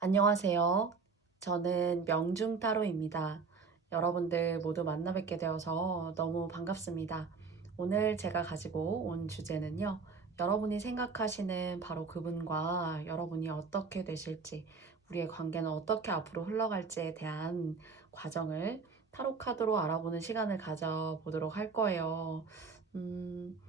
안녕하세요. 저는 명중타로입니다. 여러분들 모두 만나 뵙게 되어서 너무 반갑습니다. 오늘 제가 가지고 온 주제는요. 여러분이 생각하시는 바로 그분과 여러분이 어떻게 되실지, 우리의 관계는 어떻게 앞으로 흘러갈지에 대한 과정을 타로 카드로 알아보는 시간을 가져보도록 할 거예요. 음,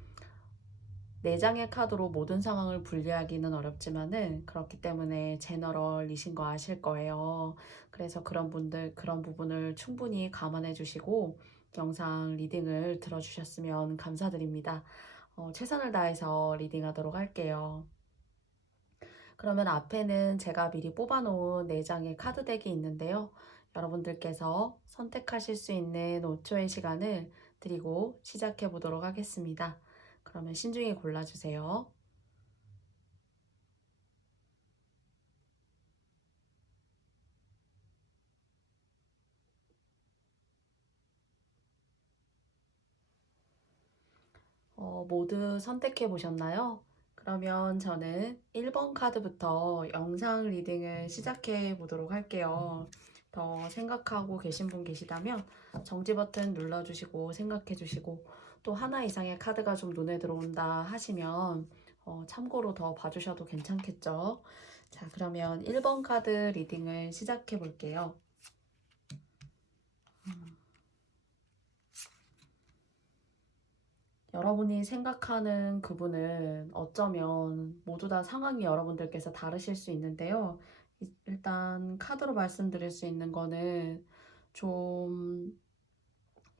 네 장의 카드로 모든 상황을 분리하기는 어렵지만은 그렇기 때문에 제너럴이신 거 아실 거예요. 그래서 그런 부분을 충분히 감안해 주시고 영상 리딩을 들어주셨으면 감사드립니다. 최선을 다해서 리딩하도록 할게요. 그러면 앞에는 제가 미리 뽑아놓은 4장의 카드 덱이 있는데요. 여러분들께서 선택하실 수 있는 5초의 시간을 드리고 시작해 보도록 하겠습니다. 그러면 신중히 골라주세요. 모두 선택해 보셨나요? 그러면 저는 1번 카드부터 영상 리딩을 시작해 보도록 할게요. 더 생각하고 계신 분 계시다면 정지 버튼 눌러주시고 생각해 주시고 또 하나 이상의 카드가 좀 눈에 들어온다 하시면 참고로 더 봐주셔도 괜찮겠죠? 자, 그러면 1번 카드 리딩을 시작해 볼게요. 여러분이 생각하는 그분은 어쩌면 모두 다 상황이 여러분들께서 다르실 수 있는데요. 일단 카드로 말씀드릴 수 있는 거는 좀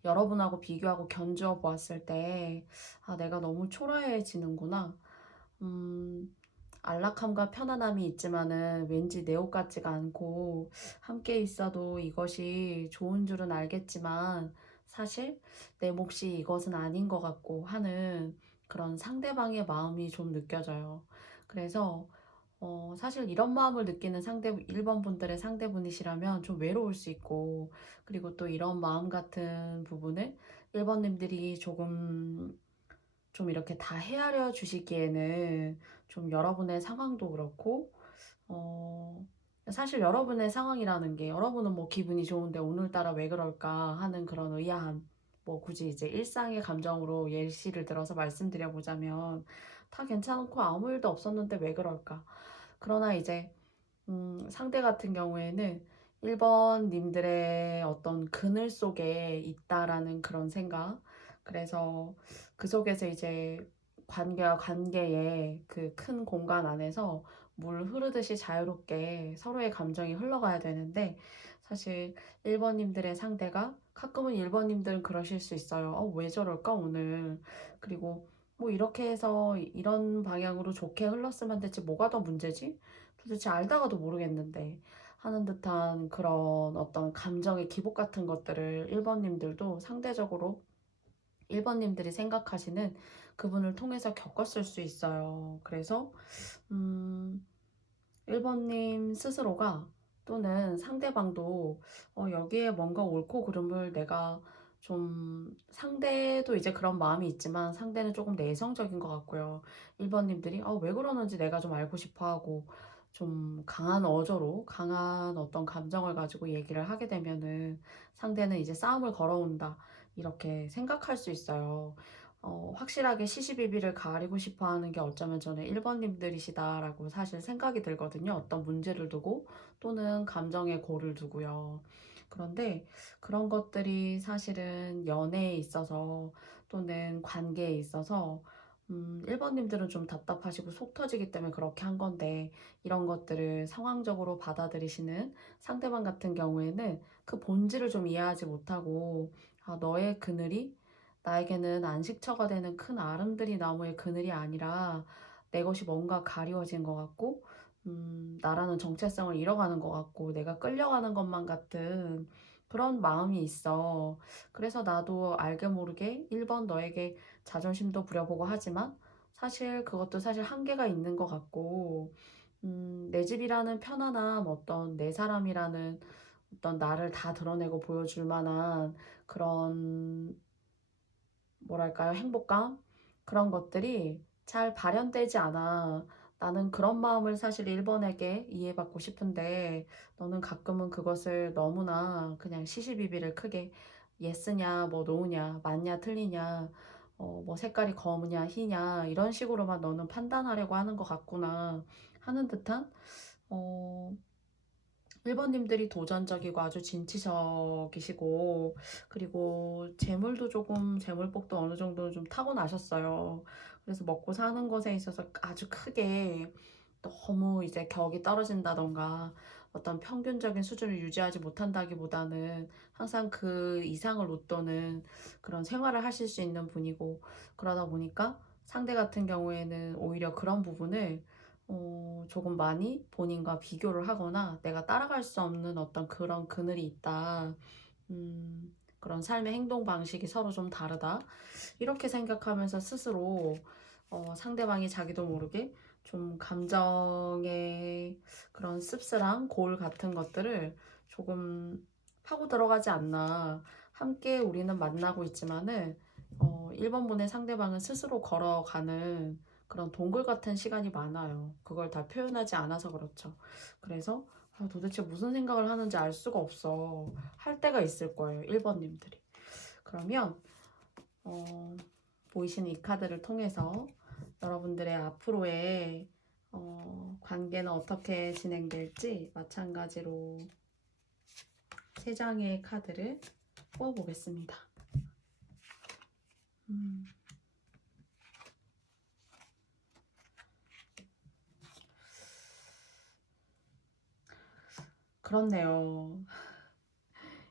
여러분하고 비교하고 견주어 보았을 때, 아, 내가 너무 초라해지는구나. 음, 안락함과 편안함이 있지만은 왠지 내 옷 같지가 않고 함께 있어도 이것이 좋은 줄은 알겠지만 사실 내 몫이 이것은 아닌 것 같고 하는 그런 상대방의 마음이 좀 느껴져요. 그래서 사실 이런 마음을 느끼는 1번 분들의 상대분이시라면 좀 외로울 수 있고, 그리고 또 이런 마음 같은 부분을 1번님들이 좀 이렇게 다 헤아려 주시기에는 좀 여러분의 상황도 그렇고, 어, 사실 여러분의 상황이라는 게 여러분은 뭐 기분이 좋은데 오늘따라 왜 그럴까 하는 그런 의아함, 뭐 굳이 이제 일상의 감정으로 예시를 들어서 말씀드려보자면 다 괜찮고 아무 일도 없었는데 왜 그럴까? 그러나 이제 상대 같은 경우에는 1번 님들의 어떤 그늘 속에 있다라는 그런 생각. 그래서 그 속에서 이제 관계와 관계의 그 큰 공간 안에서 물 흐르듯이 자유롭게 서로의 감정이 흘러가야 되는데 사실 1번 님들의 상대가 가끔은 1번 님들은 그러실 수 있어요. 왜 저럴까 오늘. 그리고 뭐 이렇게 해서 이런 방향으로 좋게 흘렀으면 됐지 뭐가 더 문제지? 도대체 알다가도 모르겠는데 하는 듯한 그런 어떤 감정의 기복 같은 것들을 1번님들도 상대적으로 1번님들이 생각하시는 그분을 통해서 겪었을 수 있어요. 그래서 음, 1번님 스스로가 또는 상대방도 여기에 뭔가 옳고 그름을 내가 좀 상대도 이제 그런 마음이 있지만 상대는 조금 내성적인 것 같고요. 1번님들이 왜 그러는지 내가 좀 알고 싶어 하고 좀 강한 어조로 강한 어떤 감정을 가지고 얘기를 하게 되면은 상대는 이제 싸움을 걸어온다 이렇게 생각할 수 있어요. 확실하게 시시비비를 가리고 싶어 하는 게 어쩌면 저는 1번님들이시다라고 사실 생각이 들거든요. 어떤 문제를 두고 또는 감정의 고를 두고요. 그런데 그런 것들이 사실은 연애에 있어서 또는 관계에 있어서 1번님들은 좀 답답하시고 속 터지기 때문에 그렇게 한 건데 이런 것들을 상황적으로 받아들이시는 상대방 같은 경우에는 그 본질을 좀 이해하지 못하고 아, 너의 그늘이 나에게는 안식처가 되는 큰 아름드리 나무의 그늘이 아니라 내 것이 뭔가 가리워진 것 같고, 나라는 정체성을 잃어가는 것 같고, 내가 끌려가는 것만 같은 그런 마음이 있어. 그래서 나도 알게 모르게 1번 너에게 자존심도 부려보고 하지만, 사실 그것도 사실 한계가 있는 것 같고, 내 집이라는 편안함, 어떤 내 사람이라는 어떤 나를 다 드러내고 보여줄 만한 그런 뭐랄까요, 행복감? 그런 것들이 잘 발현되지 않아. 나는 그런 마음을 사실 1번에게 이해받고 싶은데 너는 가끔은 그것을 너무나 그냥 시시비비를 크게 예스냐 뭐 노냐 맞냐 틀리냐 뭐 색깔이 검으냐 희냐 이런 식으로만 너는 판단하려고 하는 것 같구나 하는 듯한 어 1번님들이 도전적이고 아주 진취적이시고 그리고 재물도 조금 재물복도 어느 정도는 좀 타고나셨어요. 그래서 먹고 사는 것에 있어서 아주 크게 너무 이제 격이 떨어진다던가 어떤 평균적인 수준을 유지하지 못한다기보다는 항상 그 이상을 웃도는 그런 생활을 하실 수 있는 분이고 그러다 보니까 상대 같은 경우에는 오히려 그런 부분을 조금 많이 본인과 비교를 하거나 내가 따라갈 수 없는 어떤 그런 그늘이 있다. 그런 삶의 행동 방식이 서로 좀 다르다. 이렇게 생각하면서 스스로 상대방이 자기도 모르게 좀 감정의 그런 씁쓸함, 고울 같은 것들을 조금 파고 들어가지 않나. 함께 우리는 만나고 있지만은 1번분의 상대방은 스스로 걸어가는 그런 동굴 같은 시간이 많아요. 그걸 다 표현하지 않아서 그렇죠. 그래서 도대체 무슨 생각을 하는지 알 수가 없어. 할 때가 있을 거예요. 1번님들이. 그러면 보이시는 이 카드를 통해서 여러분들의 앞으로의 관계는 어떻게 진행될지 마찬가지로 3장의 카드를 뽑아보겠습니다. 그렇네요.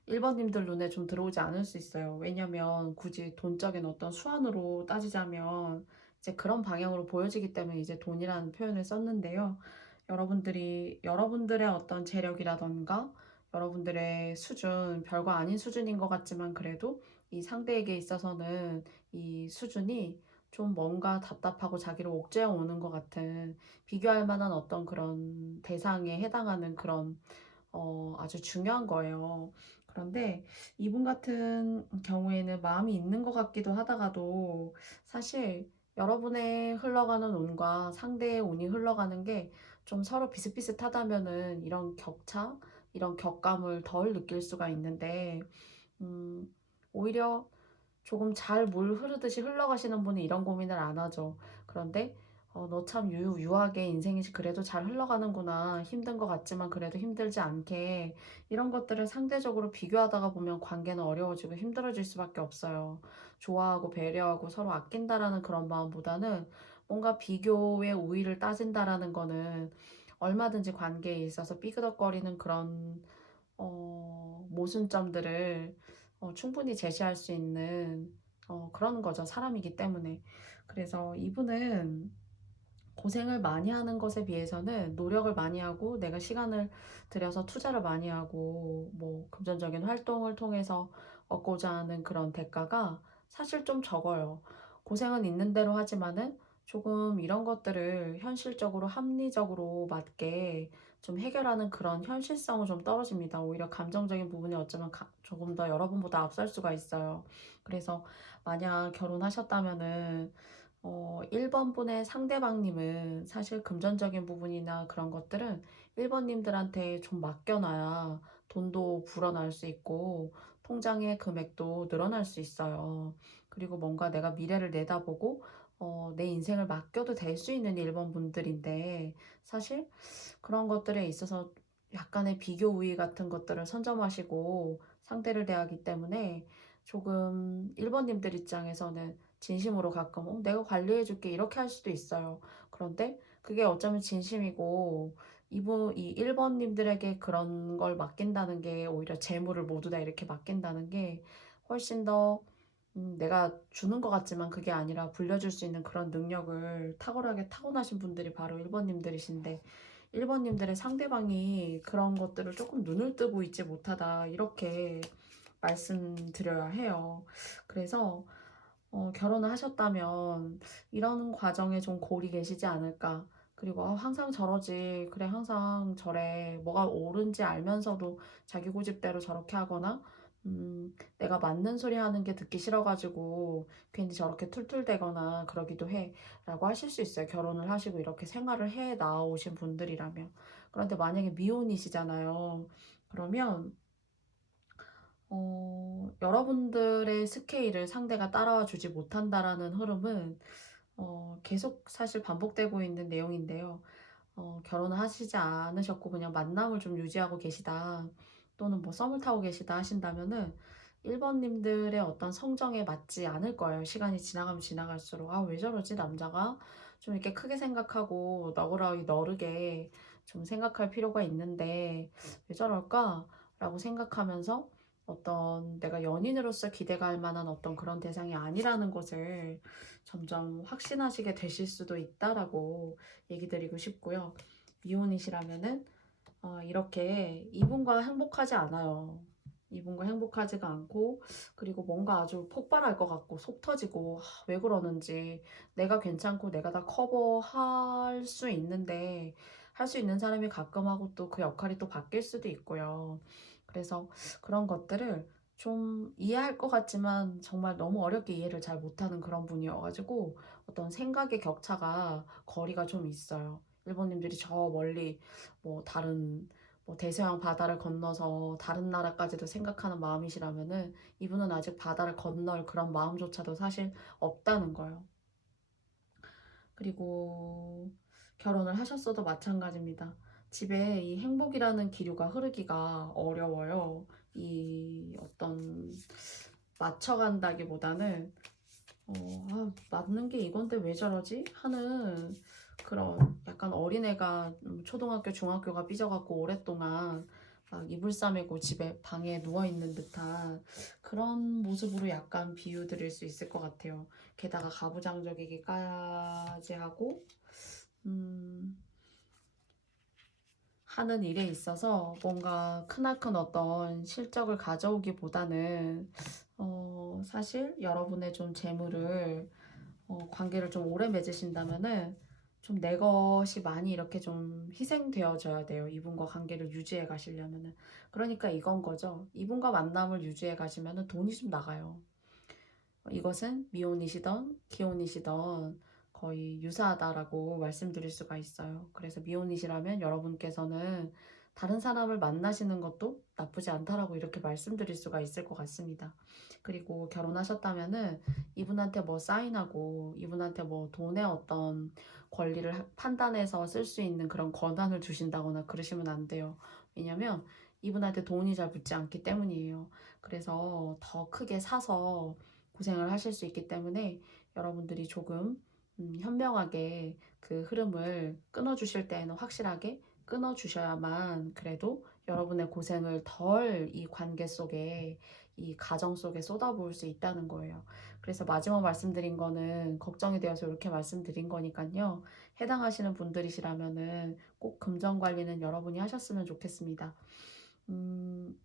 1번님들 눈에 좀 들어오지 않을 수 있어요. 왜냐면 굳이 돈적인 어떤 수완으로 따지자면 이제 그런 방향으로 보여지기 때문에 이제 돈이라는 표현을 썼는데요. 여러분들의 어떤 재력이라던가 여러분들의 수준, 별거 아닌 수준인 것 같지만 그래도 이 상대에게 있어서는 이 수준이 좀 뭔가 답답하고 자기를 옥죄어 오는 것 같은 비교할 만한 어떤 그런 대상에 해당하는 그런 아주 중요한 거예요. 그런데 이분 같은 경우에는 마음이 있는 것 같기도 하다가도 사실 여러분의 흘러가는 운과 상대의 운이 흘러가는 게 좀 서로 비슷비슷하다면은 이런 격차, 이런 격감을 덜 느낄 수가 있는데, 음, 오히려 조금 잘 물 흐르듯이 흘러가시는 분이 이런 고민을 안 하죠. 그런데 너 참 유하게 인생이 그래도 잘 흘러가는구나. 힘든 것 같지만 그래도 힘들지 않게 이런 것들을 상대적으로 비교하다가 보면 관계는 어려워지고 힘들어질 수밖에 없어요. 좋아하고 배려하고 서로 아낀다라는 그런 마음보다는 뭔가 비교의 우위를 따진다라는 거는 얼마든지 관계에 있어서 삐그덕거리는 그런 모순점들을 충분히 제시할 수 있는 그런 거죠. 사람이기 때문에. 그래서 이분은 고생을 많이 하는 것에 비해서는 노력을 많이 하고 내가 시간을 들여서 투자를 많이 하고 뭐 금전적인 활동을 통해서 얻고자 하는 그런 대가가 사실 좀 적어요. 고생은 있는 대로 하지만은 조금 이런 것들을 현실적으로 합리적으로 맞게 좀 해결하는 그런 현실성은 좀 떨어집니다. 오히려 감정적인 부분이 어쩌면 조금 더 여러분보다 앞설 수가 있어요. 그래서 만약 결혼하셨다면은 1번 분의 상대방님은 사실 금전적인 부분이나 그런 것들은 1번님들한테 좀 맡겨놔야 돈도 불어날 수 있고 통장의 금액도 늘어날 수 있어요. 그리고 뭔가 내가 미래를 내다보고 내 인생을 맡겨도 될 수 있는 1번 분들인데 사실 그런 것들에 있어서 약간의 비교 우위 같은 것들을 선점하시고 상대를 대하기 때문에 조금 1번님들 입장에서는 진심으로 가끔 내가 관리해줄게 이렇게 할 수도 있어요. 그런데 그게 어쩌면 진심이고 이 1번님들에게 그런 걸 맡긴다는 게 오히려 재물을 모두 다 이렇게 맡긴다는 게 훨씬 더 내가 주는 것 같지만 그게 아니라 불려줄 수 있는 그런 능력을 탁월하게 타고나신 분들이 바로 1번님들이신데 1번님들의 상대방이 그런 것들을 조금 눈을 뜨고 있지 못하다 이렇게 말씀드려야 해요. 그래서 결혼을 하셨다면 이런 과정에 좀 골이 계시지 않을까. 그리고 항상 저러지. 그래, 항상 저래. 뭐가 옳은지 알면서도 자기 고집대로 저렇게 하거나 내가 맞는 소리 하는 게 듣기 싫어가지고 괜히 저렇게 툴툴대거나 그러기도 해 라고 하실 수 있어요. 결혼을 하시고 이렇게 생활을 해 나오신 분들이라면. 그런데 만약에 미혼이시잖아요. 그러면 여러분들의 스케일을 상대가 따라와 주지 못한다라는 흐름은 계속 사실 반복되고 있는 내용인데요. 결혼을 하시지 않으셨고 그냥 만남을 좀 유지하고 계시다 또는 뭐 썸을 타고 계시다 하신다면은 1번님들의 어떤 성정에 맞지 않을 거예요. 시간이 지나가면 지나갈수록 아, 왜 저러지 남자가 좀 이렇게 크게 생각하고 너그러이 너르게 좀 생각할 필요가 있는데 왜 저럴까? 라고 생각하면서 어떤 내가 연인으로서 기대갈 만한 어떤 그런 대상이 아니라는 것을 점점 확신하시게 되실 수도 있다라고 얘기 드리고 싶고요. 미혼이시라면은 이렇게 이분과 행복하지 않아요. 이분과 행복하지가 않고 그리고 뭔가 아주 폭발할 것 같고 속 터지고 왜 그러는지 내가 괜찮고 내가 다 커버할 수 있는데 할 수 있는 사람이 가끔 하고 또 그 역할이 또 바뀔 수도 있고요. 그래서 그런 것들을 좀 이해할 것 같지만 정말 너무 어렵게 이해를 잘 못하는 그런 분이어가지고 어떤 생각의 격차가 거리가 좀 있어요. 일본님들이 저 멀리 뭐 다른 뭐 대서양 바다를 건너서 다른 나라까지도 생각하는 마음이시라면은 이분은 아직 바다를 건널 그런 마음조차도 사실 없다는 거예요. 그리고 결혼을 하셨어도 마찬가지입니다. 집에 이 행복이라는 기류가 흐르기가 어려워요. 이 어떤 맞춰간다기보다는 맞는 게 이건데 왜 저러지? 하는 그런 약간 어린애가 초등학교, 중학교가 삐져갖고 오랫동안 막 이불 싸매고 집에 방에 누워있는 듯한 그런 모습으로 약간 비유 드릴 수 있을 것 같아요. 게다가 가부장적이기까지 하고, 하는 일에 있어서 뭔가 크나큰 어떤 실적을 가져오기보다는 사실 여러분의 좀 재물을 관계를 좀 오래 맺으신다면은 좀 내 것이 많이 이렇게 좀 희생되어져야 돼요. 이분과 관계를 유지해 가시려면은. 그러니까 이건 거죠. 이분과 만남을 유지해 가시면은 돈이 좀 나가요. 이것은 미혼이시던 기혼이시던 거의 유사하다라고 말씀드릴 수가 있어요. 그래서 미혼이시라면 여러분께서는 다른 사람을 만나시는 것도 나쁘지 않다라고 이렇게 말씀드릴 수가 있을 것 같습니다. 그리고 결혼하셨다면은 이분한테 뭐 사인하고 이분한테 뭐 돈의 어떤 권리를 판단해서 쓸 수 있는 그런 권한을 주신다거나 그러시면 안 돼요. 왜냐면 이분한테 돈이 잘 붙지 않기 때문이에요. 그래서 더 크게 사서 고생을 하실 수 있기 때문에 여러분들이 조금 현명하게 그 흐름을 끊어주실 때에는 확실하게 끊어주셔야만 그래도 여러분의 고생을 덜 이 관계 속에 이 가정 속에 쏟아부을 수 있다는 거예요. 그래서 마지막 말씀드린 거는 걱정이 되어서 이렇게 말씀드린 거니까요. 해당하시는 분들이시라면은 꼭 금전 관리는 여러분이 하셨으면 좋겠습니다. 음,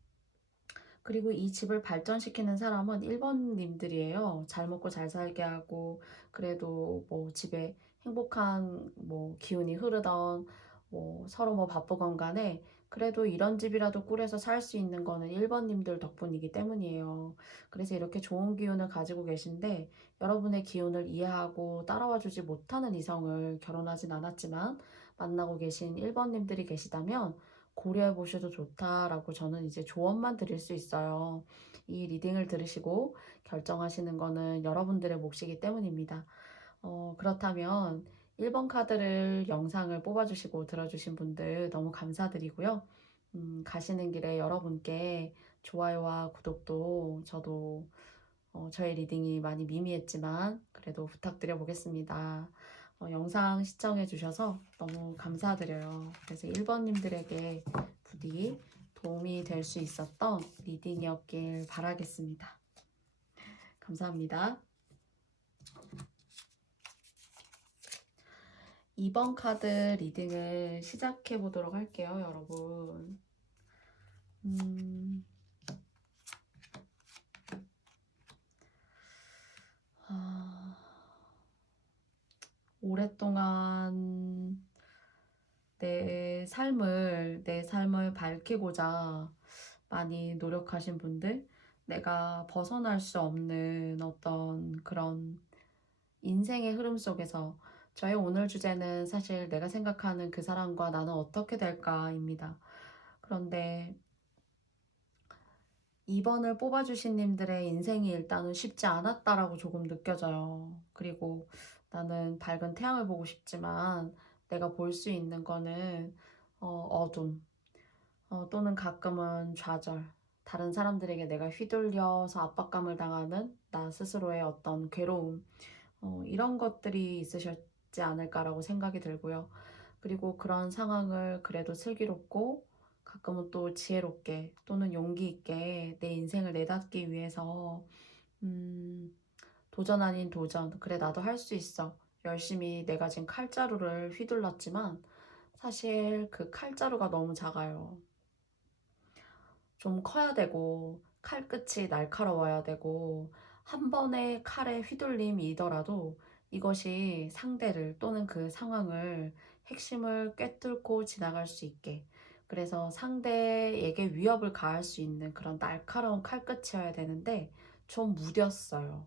그리고 이 집을 발전시키는 사람은 1번님들이에요. 잘 먹고 잘 살게 하고, 그래도 뭐 집에 행복한 뭐 기운이 흐르던, 뭐 서로 뭐 바쁘건 간에, 그래도 이런 집이라도 꾸려서 살 수 있는 거는 1번님들 덕분이기 때문이에요. 그래서 이렇게 좋은 기운을 가지고 계신데, 여러분의 기운을 이해하고 따라와 주지 못하는 이성을 결혼하진 않았지만, 만나고 계신 1번님들이 계시다면, 고려해 보셔도 좋다라고 저는 이제 조언만 드릴 수 있어요. 이 리딩을 들으시고 결정하시는 거는 여러분들의 몫이기 때문입니다. 그렇다면 1번 카드를 영상을 뽑아주시고 들어주신 분들 너무 감사드리고요. 가시는 길에 여러분께 좋아요와 구독도 저도 저의 리딩이 많이 미미했지만 그래도 부탁드려 보겠습니다. 영상 시청해 주셔서 너무 감사드려요. 그래서 1번님들에게 부디 도움이 될 수 있었던 리딩이었길 바라겠습니다. 감사합니다. 2번 카드 리딩을 시작해 보도록 할게요, 여러분. 오랫동안 내 삶을 밝히고자 많이 노력하신 분들, 내가 벗어날 수 없는 어떤 그런 인생의 흐름 속에서 저의 오늘 주제는 사실 내가 생각하는 그 사람과 나는 어떻게 될까입니다. 그런데 2번을 뽑아주신 님들의 인생이 일단은 쉽지 않았다라고 조금 느껴져요. 그리고 나는 밝은 태양을 보고 싶지만 내가 볼 수 있는 거는 어둠, 또는 가끔은 좌절, 다른 사람들에게 내가 휘둘려서 압박감을 당하는 나 스스로의 어떤 괴로움, 이런 것들이 있으셨지 않을까라고 생각이 들고요. 그리고 그런 상황을 그래도 슬기롭고 가끔은 또 지혜롭게 또는 용기 있게 내 인생을 내닫기 위해서 음, 도전 아닌 도전, 그래 나도 할 수 있어. 열심히 내가 지금 칼자루를 휘둘렀지만 사실 그 칼자루가 너무 작아요. 좀 커야 되고 칼끝이 날카로워야 되고 한 번의 칼의 휘둘림이더라도 이것이 상대를 또는 그 상황을 핵심을 꿰뚫고 지나갈 수 있게, 그래서 상대에게 위협을 가할 수 있는 그런 날카로운 칼끝이어야 되는데 좀 무뎠어요.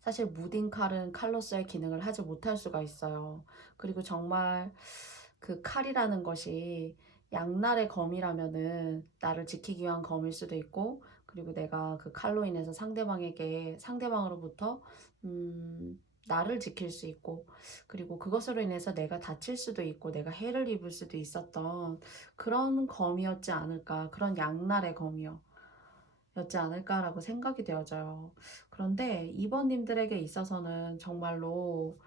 사실 무딘 칼은 칼로서의 기능을 하지 못할 수가 있어요. 그리고 정말 그 칼이라는 것이 양날의 검이라면은 나를 지키기 위한 검일 수도 있고, 그리고 내가 그 칼로 인해서 상대방으로부터 나를 지킬 수 있고, 그리고 그것으로 인해서 내가 다칠 수도 있고 내가 해를 입을 수도 있었던 그런 검이었지 않을까, 그런 양날의 검이요. 였지 않을까라고 생각이 되어져요. 그런데 2번님들에게 있어서는 정말로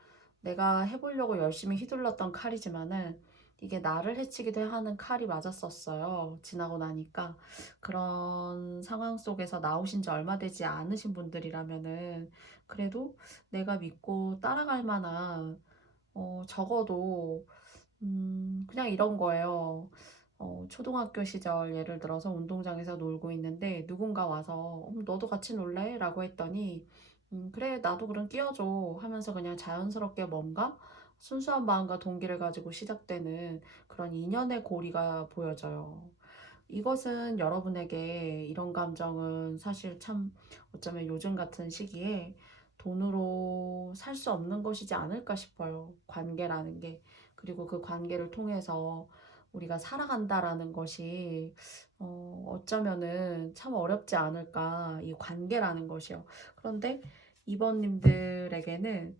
내가 해보려고 열심히 휘둘렀던 칼이지만은 이게 나를 해치기도 하는 칼이 맞았었어요. 지나고 나니까. 그런 상황 속에서 나오신 지 얼마 되지 않으신 분들이라면은 그래도 내가 믿고 따라갈 만한, 적어도 그냥 이런 거예요. 초등학교 시절 예를 들어서 운동장에서 놀고 있는데 누군가 와서 너도 같이 놀래? 라고 했더니 그래 나도 그럼 끼워줘 하면서 그냥 자연스럽게 뭔가 순수한 마음과 동기를 가지고 시작되는 그런 인연의 고리가 보여져요. 이것은 여러분에게 이런 감정은 사실 참 어쩌면 요즘 같은 시기에 돈으로 살 수 없는 것이지 않을까 싶어요. 관계라는 게. 그리고 그 관계를 통해서 우리가 살아간다라는 것이 어쩌면은 참 어렵지 않을까. 이 관계라는 것이요. 그런데 이번님들에게는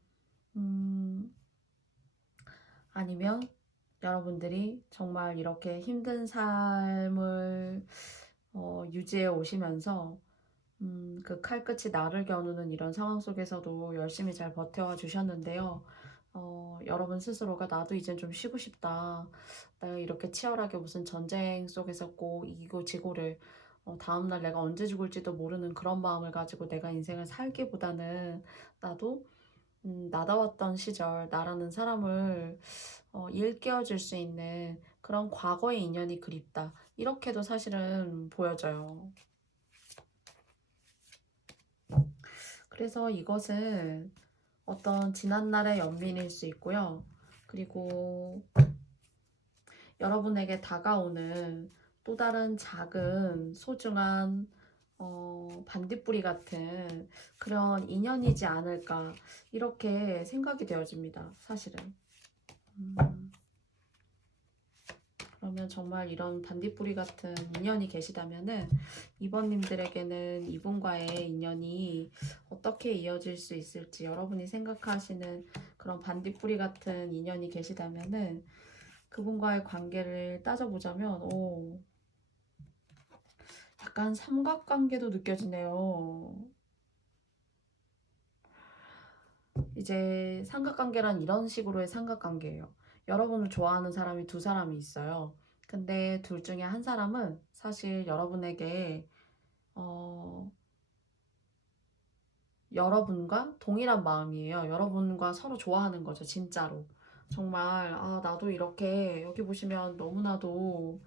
아니면 여러분들이 정말 이렇게 힘든 삶을 유지해 오시면서 그 칼끝이 나를 겨누는 이런 상황 속에서도 열심히 잘 버텨와 주셨는데요. 여러분 스스로가 나도 이젠 좀 쉬고 싶다. 내가 이렇게 치열하게 무슨 전쟁 속에서 꼭 이기고 지고를 다음날 내가 언제 죽을지도 모르는 그런 마음을 가지고 내가 인생을 살기보다는 나도 나다웠던 시절 나라는 사람을 일깨워 줄 수 있는 그런 과거의 인연이 그립다. 이렇게도 사실은 보여져요. 그래서 이것은 어떤 지난날의 연민일 수 있고요. 그리고 여러분에게 다가오는 또 다른 작은 소중한 반딧불이 같은 그런 인연이지 않을까, 이렇게 생각이 되어집니다. 사실은. 그러면 정말 이런 반딧불이 같은 인연이 계시다면은 이번님들에게는 이분과의 인연이 어떻게 이어질 수 있을지, 여러분이 생각하시는 그런 반딧불이 같은 인연이 계시다면은 그분과의 관계를 따져보자면 약간 삼각관계도 느껴지네요. 이제 삼각관계란 이런 식으로의 삼각관계예요. 여러분을 좋아하는 사람이 두 사람이 있어요. 근데 둘 중에 한 사람은 사실 여러분에게 여러분과 동일한 마음이에요. 여러분과 서로 좋아하는 거죠, 진짜로. 정말 나도 이렇게 여기 보시면 너무나도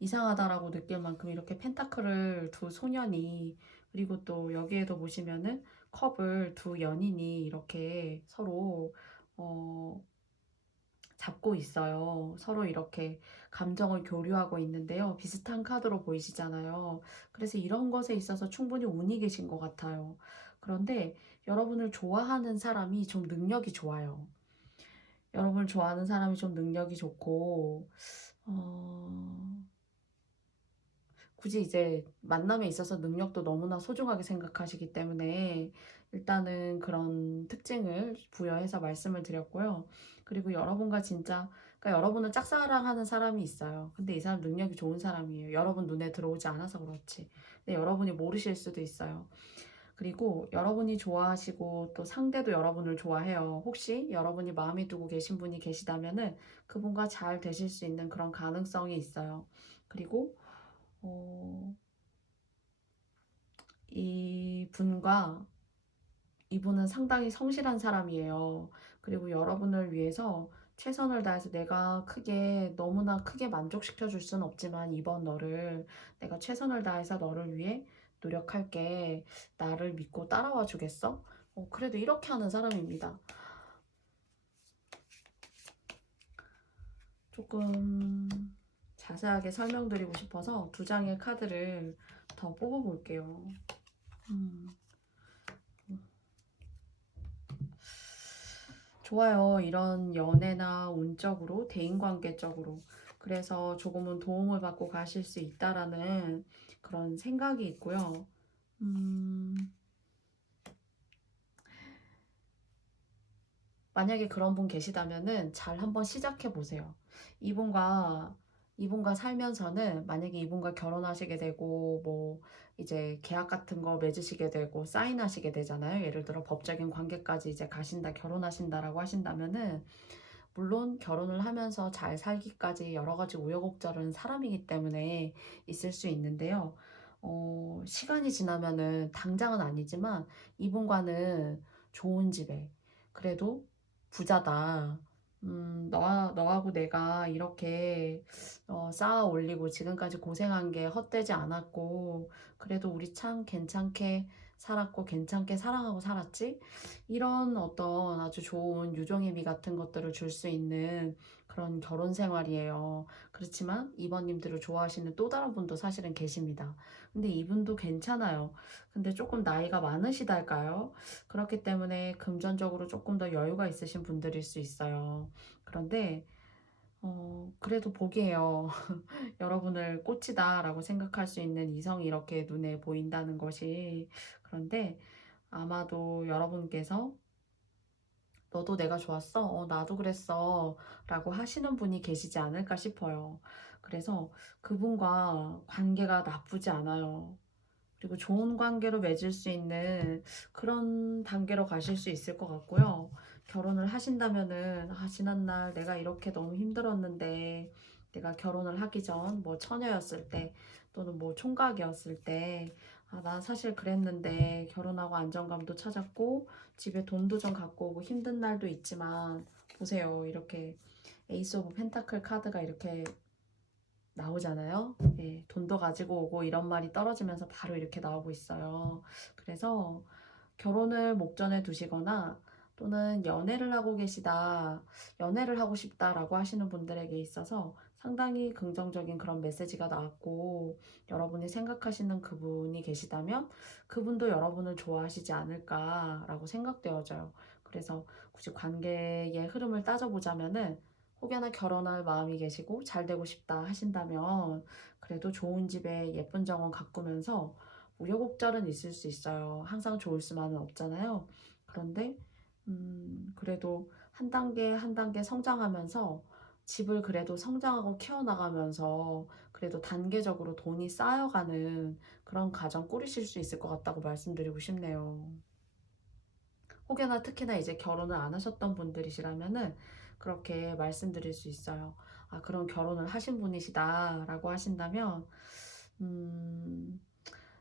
이상하다라고 느낄 만큼 이렇게 펜타클을 두 소년이, 그리고 또 여기에도 보시면은 컵을 두 연인이 이렇게 서로 어, 잡고 있어요. 서로 이렇게 감정을 교류하고 있는데요. 비슷한 카드로 보이시잖아요. 그래서 이런 것에 있어서 충분히 운이 계신 것 같아요. 그런데 여러분을 좋아하는 사람이 좀 능력이 좋아요. 여러분을 좋아하는 사람이 좀 능력이 좋고, 어, 굳이 이제 만남에 있어서 능력도 너무나 소중하게 생각하시기 때문에 일단은 그런 특징을 부여해서 말씀을 드렸고요. 그리고 여러분과 진짜, 그러니까 여러분을 짝사랑하는 사람이 있어요. 근데 이 사람 능력이 좋은 사람이에요. 여러분 눈에 들어오지 않아서 그렇지. 근데 여러분이 모르실 수도 있어요. 그리고 여러분이 좋아하시고 또 상대도 여러분을 좋아해요. 혹시 여러분이 마음에 두고 계신 분이 계시다면은 그분과 잘 되실 수 있는 그런 가능성이 있어요. 그리고 어, 이분은 상당히 성실한 사람이에요. 그리고 여러분을 위해서 최선을 다해서 내가 너무나 크게 만족시켜 줄 수는 없지만 이번 너를 내가 최선을 다해서 너를 위해 노력할게. 나를 믿고 따라와 주겠어? 그래도 이렇게 하는 사람입니다. 조금 자세하게 설명드리고 싶어서 두 장의 카드를 더 뽑아볼게요. 좋아요. 이런 연애나 운적으로, 대인관계적으로. 그래서 조금은 도움을 받고 가실 수 있다라는 그런 생각이 있고요. 만약에 그런 분 계시다면은 잘 한번 시작해 보세요. 이분과 이분과 살면서는 만약에 이분과 결혼하시게 되고 뭐 이제 계약 같은 거 맺으시게 되고 사인하시게 되잖아요. 예를 들어 법적인 관계까지 이제 가신다, 결혼하신다라고 하신다면은 물론 결혼을 하면서 잘 살기까지 여러 가지 우여곡절은 사람이기 때문에 있을 수 있는데요. 시간이 지나면은 당장은 아니지만 이분과는 좋은 집에 그래도 부자다. 너하고 내가 이렇게 쌓아 올리고 지금까지 고생한 게 헛되지 않았고, 그래도 우리 참 괜찮게 살았고, 괜찮게 사랑하고 살았지? 이런 어떤 아주 좋은 유종의미 같은 것들을 줄 수 있는 그런 결혼 생활이에요. 그렇지만 이번님들을 좋아하시는 또 다른 분도 사실은 계십니다. 근데 이분도 괜찮아요. 근데 조금 나이가 많으시달까요? 그렇기 때문에 금전적으로 조금 더 여유가 있으신 분들일 수 있어요. 그런데 그래도 복이에요. 여러분을 꽃이다라고 생각할 수 있는 이성이 이렇게 눈에 보인다는 것이. 그런데 아마도 여러분께서 너도 내가 좋았어? 나도 그랬어. 라고 하시는 분이 계시지 않을까 싶어요. 그래서 그분과 관계가 나쁘지 않아요. 그리고 좋은 관계로 맺을 수 있는 그런 단계로 가실 수 있을 것 같고요. 결혼을 하신다면은, 지난날 내가 이렇게 너무 힘들었는데, 내가 결혼을 하기 전, 뭐, 처녀였을 때, 또는 뭐, 총각이었을 때, 난 사실 그랬는데, 결혼하고 안정감도 찾았고, 집에 돈도 좀 갖고 오고 힘든 날도 있지만, 보세요. 이렇게 에이스 오브 펜타클 카드가 이렇게 나오잖아요. 예, 돈도 가지고 오고 이런 말이 떨어지면서 바로 이렇게 나오고 있어요. 그래서 결혼을 목전에 두시거나 또는 연애를 하고 계시다, 연애를 하고 싶다라고 하시는 분들에게 있어서 상당히 긍정적인 그런 메시지가 나왔고 여러분이 생각하시는 그분이 계시다면 그분도 여러분을 좋아하시지 않을까라고 생각되어져요. 그래서 굳이 관계의 흐름을 따져보자면은 혹여나 결혼할 마음이 계시고 잘 되고 싶다 하신다면 그래도 좋은 집에 예쁜 정원 가꾸면서 우여곡절은 있을 수 있어요. 항상 좋을 수만은 없잖아요. 그런데 그래도 한 단계 한 단계 성장하면서 집을 그래도 성장하고 키워나가면서 그래도 단계적으로 돈이 쌓여가는 그런 가정 꾸리실 수 있을 것 같다고 말씀드리고 싶네요. 혹여나 특히나 이제 결혼을 안 하셨던 분들이시라면은 그렇게 말씀드릴 수 있어요. 그런 결혼을 하신 분이시다라고 하신다면, 음,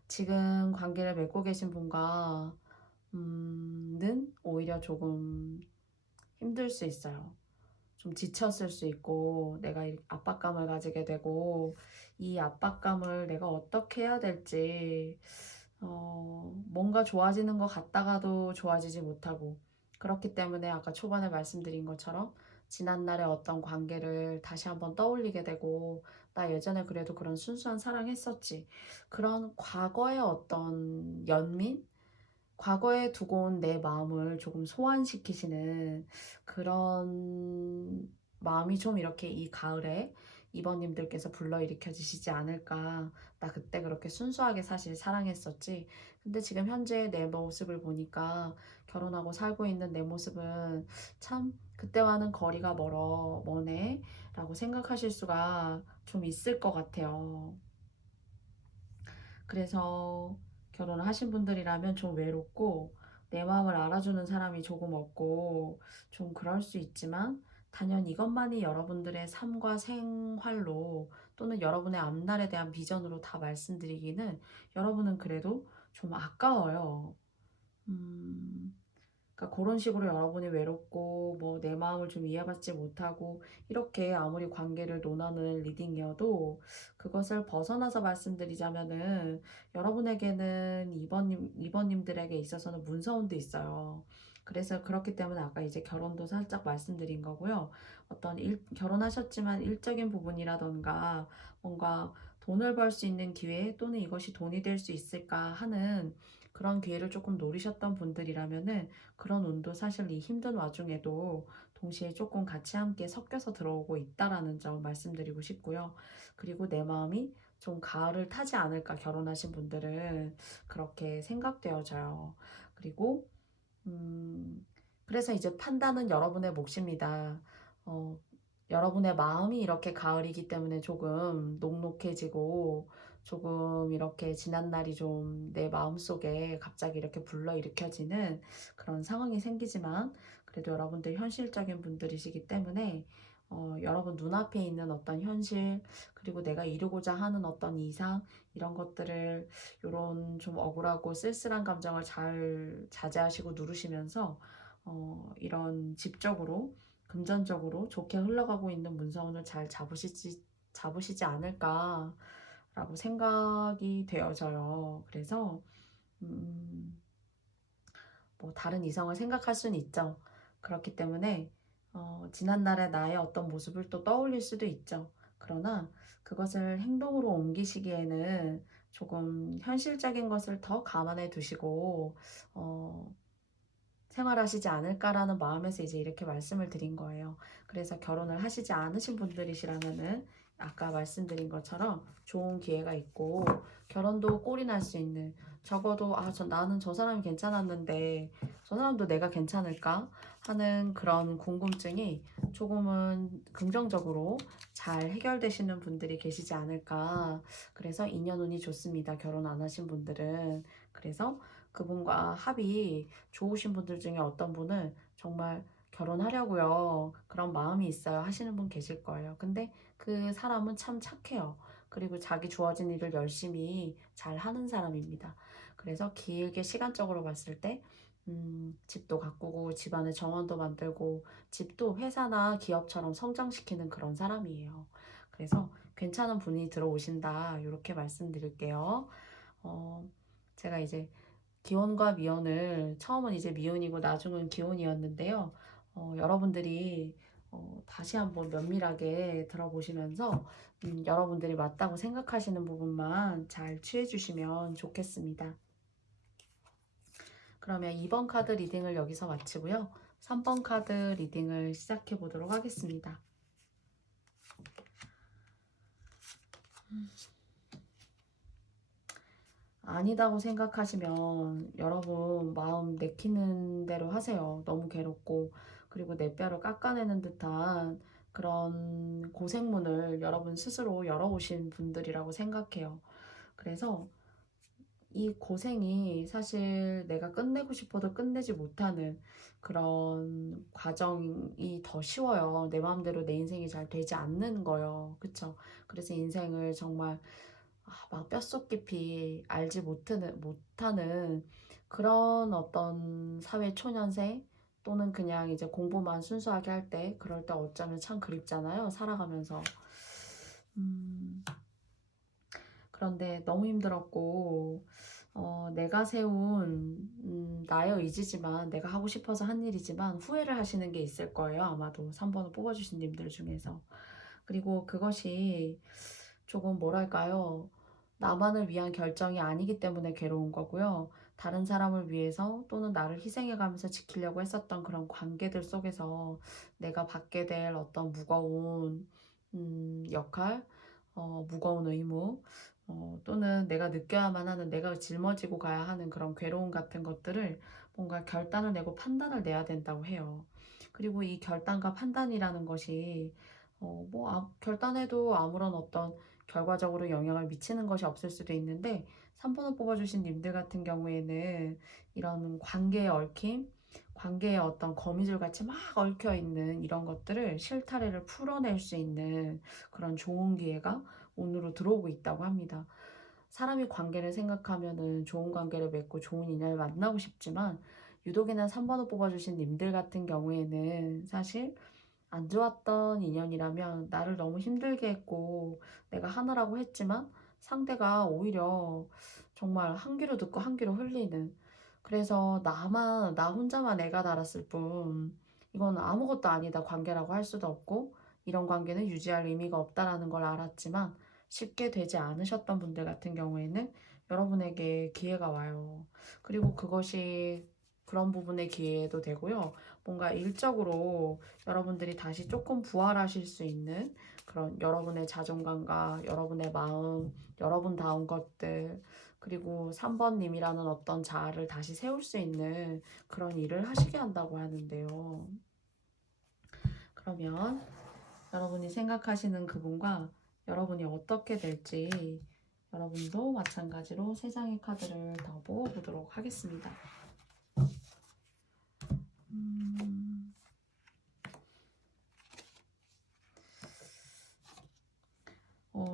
지금 관계를 맺고 계신 분과, 는 오히려 조금 힘들 수 있어요. 좀 지쳤을 수 있고, 내가 이 압박감을 가지게 되고, 이 압박감을 내가 어떻게 해야 될지, 뭔가 좋아지는 것 같다가도 좋아지지 못하고, 그렇기 때문에 아까 초반에 말씀드린 것처럼 지난날의 어떤 관계를 다시 한번 떠올리게 되고, 나 예전에 그래도 그런 순수한 사랑했었지. 그런 과거의 어떤 연민? 과거에 두고 온 내 마음을 조금 소환시키시는 그런 마음이 좀 이렇게 이 가을에 이번님들께서 불러일으켜지시지 않을까. 나 그때 그렇게 순수하게 사실 사랑했었지. 근데 지금 현재 내 모습을 보니까 결혼하고 살고 있는 내 모습은 참 그때와는 거리가 머네 라고 생각하실 수가 좀 있을 것 같아요. 그래서 결혼을 하신 분들이라면 좀 외롭고 내 마음을 알아주는 사람이 조금 없고 좀 그럴 수 있지만, 단연 이것만이 여러분들의 삶과 생활로 또는 여러분의 앞날에 대한 비전으로 다 말씀드리기는 여러분은 그래도 좀 아까워요. 음, 그러니까 그런 식으로 여러분이 외롭고 뭐 내 마음을 좀 이해받지 못하고 이렇게 아무리 관계를 논하는 리딩이어도, 그것을 벗어나서 말씀드리자면은 여러분에게는 이번님들에게 있어서는 문서운도 있어요. 그래서 그렇기 때문에 아까 이제 결혼도 살짝 말씀드린 거고요. 어떤 결혼하셨지만 일적인 부분이라던가 뭔가 돈을 벌 수 있는 기회, 또는 이것이 돈이 될 수 있을까 하는 그런 기회를 조금 노리셨던 분들이라면은 그런 운도 사실 이 힘든 와중에도 동시에 조금 같이 함께 섞여서 들어오고 있다라는 점 말씀드리고 싶고요. 그리고 내 마음이 좀 가을을 타지 않을까, 결혼하신 분들은 그렇게 생각되어져요. 그리고 그래서 이제 판단은 여러분의 몫입니다. 어, 여러분의 마음이 이렇게 가을이기 때문에 조금 녹록해지고 조금 이렇게 지난 날이 좀 내 마음속에 갑자기 이렇게 불러일으켜지는 그런 상황이 생기지만, 그래도 여러분들 현실적인 분들이시기 때문에 여러분 눈앞에 있는 어떤 현실, 그리고 내가 이루고자 하는 어떤 이상, 이런 것들을, 요런 좀 억울하고 쓸쓸한 감정을 잘 자제하시고 누르시면서 이런 집적으로 금전적으로 좋게 흘러가고 있는 문서운을 잘 잡으시지 않을까라고 생각이 되어져요. 그래서 음, 뭐 다른 이성을 생각할 수는 있죠. 그렇기 때문에 지난날의 나의 어떤 모습을 또 떠올릴 수도 있죠. 그러나 그것을 행동으로 옮기시기에는 조금 현실적인 것을 더 감안해 두시고 어, 생활하시지 않을까라는 마음에서 이제 이렇게 말씀을 드린 거예요. 그래서 결혼을 하시지 않으신 분들이시라면은 아까 말씀드린 것처럼 좋은 기회가 있고, 결혼도 꼴이 날 수 있는, 적어도 나는 저 사람이 괜찮았는데 저 사람도 내가 괜찮을까 하는 그런 궁금증이 조금은 긍정적으로 잘 해결되시는 분들이 계시지 않을까. 그래서 인연운이 좋습니다, 결혼 안 하신 분들은. 그래서 그분과 합이 좋으신 분들 중에 어떤 분은 정말 결혼하려고요, 그런 마음이 있어요 하시는 분 계실 거예요. 근데 그 사람은 참 착해요. 그리고 자기 주어진 일을 열심히 잘 하는 사람입니다. 그래서 길게 시간적으로 봤을 때 집도 가꾸고 집안의 정원도 만들고 집도 회사나 기업처럼 성장시키는 그런 사람이에요. 그래서 괜찮은 분이 들어오신다, 이렇게 말씀드릴게요. 어, 제가 이제 기혼과 미혼을, 처음은 이제 미혼이고 나중은 기혼이었는데요. 여러분들이 다시 한번 면밀하게 들어보시면서 여러분들이 맞다고 생각하시는 부분만 잘 취해 주시면 좋겠습니다. 그러면 2번 카드 리딩을 여기서 마치고요. 3번 카드 리딩을 시작해 보도록 하겠습니다. 아니다고 생각하시면 여러분 마음 내키는 대로 하세요. 너무 괴롭고, 그리고 내 뼈를 깎아내는 듯한 그런 고생문을 여러분 스스로 열어오신 분들이라고 생각해요. 그래서 이 고생이 사실 내가 끝내고 싶어도 끝내지 못하는 그런 과정이 더 쉬워요. 내 마음대로 내 인생이 잘 되지 않는 거요. 그쵸? 그래서 인생을 정말 막 뼛속 깊이 알지 못하는 그런 어떤 사회 초년생, 또는 그냥 이제 공부만 순수하게 할 때, 그럴 때 어쩌면 참 그립잖아요, 살아가면서. 그런데 너무 힘들었고 내가 세운 나의 의지지만 내가 하고 싶어서 한 일이지만 후회를 하시는 게 있을 거예요. 아마도 3번을 뽑아주신 님들 중에서. 그리고 그것이 조금 뭐랄까요? 나만을 위한 결정이 아니기 때문에 괴로운 거고요. 다른 사람을 위해서 또는 나를 희생해가면서 지키려고 했었던 그런 관계들 속에서 내가 받게 될 어떤 무거운 역할, 무거운 의무, 또는 내가 느껴야만 하는, 내가 짊어지고 가야 하는 그런 괴로움 같은 것들을 뭔가 결단을 내고 판단을 내야 된다고 해요. 그리고 이 결단과 판단이라는 것이 결단해도 아무런 어떤 결과적으로 영향을 미치는 것이 없을 수도 있는데 3번을 뽑아주신 님들 같은 경우에는 이런 관계의 얽힘, 관계의 어떤 거미줄 같이 막 얽혀 있는 이런 것들을 실타래를 풀어낼 수 있는 그런 좋은 기회가 오늘로 들어오고 있다고 합니다. 사람이 관계를 생각하면은 좋은 관계를 맺고 좋은 인연을 만나고 싶지만 유독이나 3번을 뽑아주신 님들 같은 경우에는 사실 안 좋았던 인연이라면 나를 너무 힘들게 했고 내가 하느라고 했지만 상대가 오히려 정말 한 귀로 듣고 한 귀로 흘리는, 그래서 나 혼자만 애가 달았을 뿐 이건 아무것도 아니다 관계라고 할 수도 없고 이런 관계는 유지할 의미가 없다라는 걸 알았지만 쉽게 되지 않으셨던 분들 같은 경우에는 여러분에게 기회가 와요. 그리고 그것이 그런 부분의 기회도 되고요. 뭔가 일적으로 여러분들이 다시 조금 부활하실 수 있는 그런 여러분의 자존감과 여러분의 마음, 여러분다운 것들, 그리고 3번님이라는 어떤 자아를 다시 세울 수 있는 그런 일을 하시게 한다고 하는데요. 그러면 여러분이 생각하시는 그분과 여러분이 어떻게 될지 여러분도 마찬가지로 세 장의 카드를 더 뽑아보도록 하겠습니다.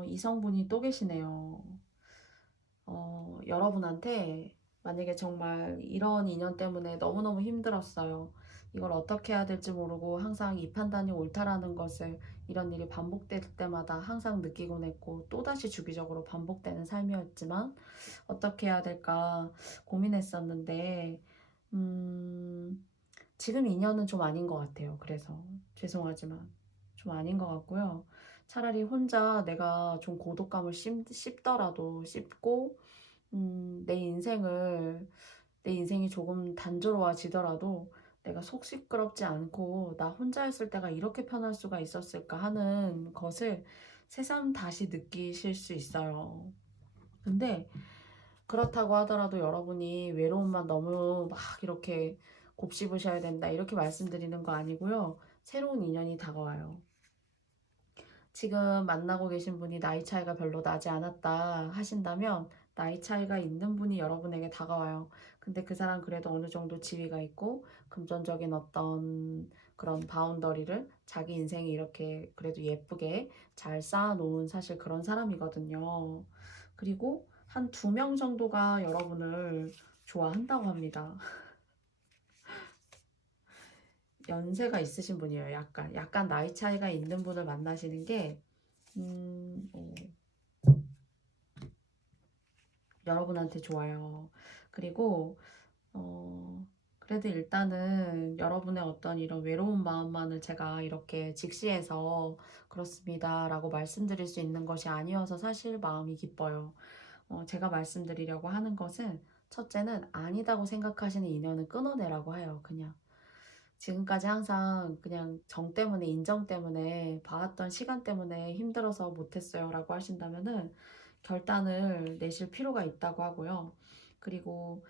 이성분이 또 계시네요. 여러분한테 만약에 정말 이런 인연 때문에 너무너무 힘들었어요. 이걸 어떻게 해야 될지 모르고 항상 이 판단이 옳다라는 것을 이런 일이 반복될 때마다 항상 느끼곤 했고 또다시 주기적으로 반복되는 삶이었지만 어떻게 해야 될까 고민했었는데 지금 인연은 좀 아닌 것 같아요. 그래서 죄송하지만 좀 아닌 것 같고요. 차라리 혼자 내가 좀 고독감을 씹더라도 씹고 내 인생이 조금 단조로워지더라도 내가 속 시끄럽지 않고 나 혼자 있을 때가 이렇게 편할 수가 있었을까 하는 것을 새삼 다시 느끼실 수 있어요. 근데 그렇다고 하더라도 여러분이 외로움만 너무 막 이렇게 곱씹으셔야 된다 이렇게 말씀드리는 거 아니고요. 새로운 인연이 다가와요. 지금 만나고 계신 분이 나이 차이가 별로 나지 않았다 하신다면 나이 차이가 있는 분이 여러분에게 다가와요. 근데 그 사람 그래도 어느 정도 지위가 있고 금전적인 어떤 그런 바운더리를 자기 인생에 이렇게 그래도 예쁘게 잘 쌓아놓은 사실 그런 사람이거든요. 그리고 한 2명 정도가 여러분을 좋아한다고 합니다. 연세가 있으신 분이에요. 약간 나이 차이가 있는 분을 만나시는 게 여러분한테 좋아요. 그리고 그래도 일단은 여러분의 어떤 이런 외로운 마음만을 제가 이렇게 직시해서 그렇습니다 라고 말씀드릴 수 있는 것이 아니어서 사실 마음이 기뻐요. 제가 말씀드리려고 하는 것은 첫째는 아니다고 생각하시는 인연은 끊어내라고 해요. 그냥 지금까지 항상 그냥 정 때문에 인정 때문에 봐왔던 시간 때문에 힘들어서 못했어요 라고 하신다면은 결단을 내실 필요가 있다고 하고요. 그리고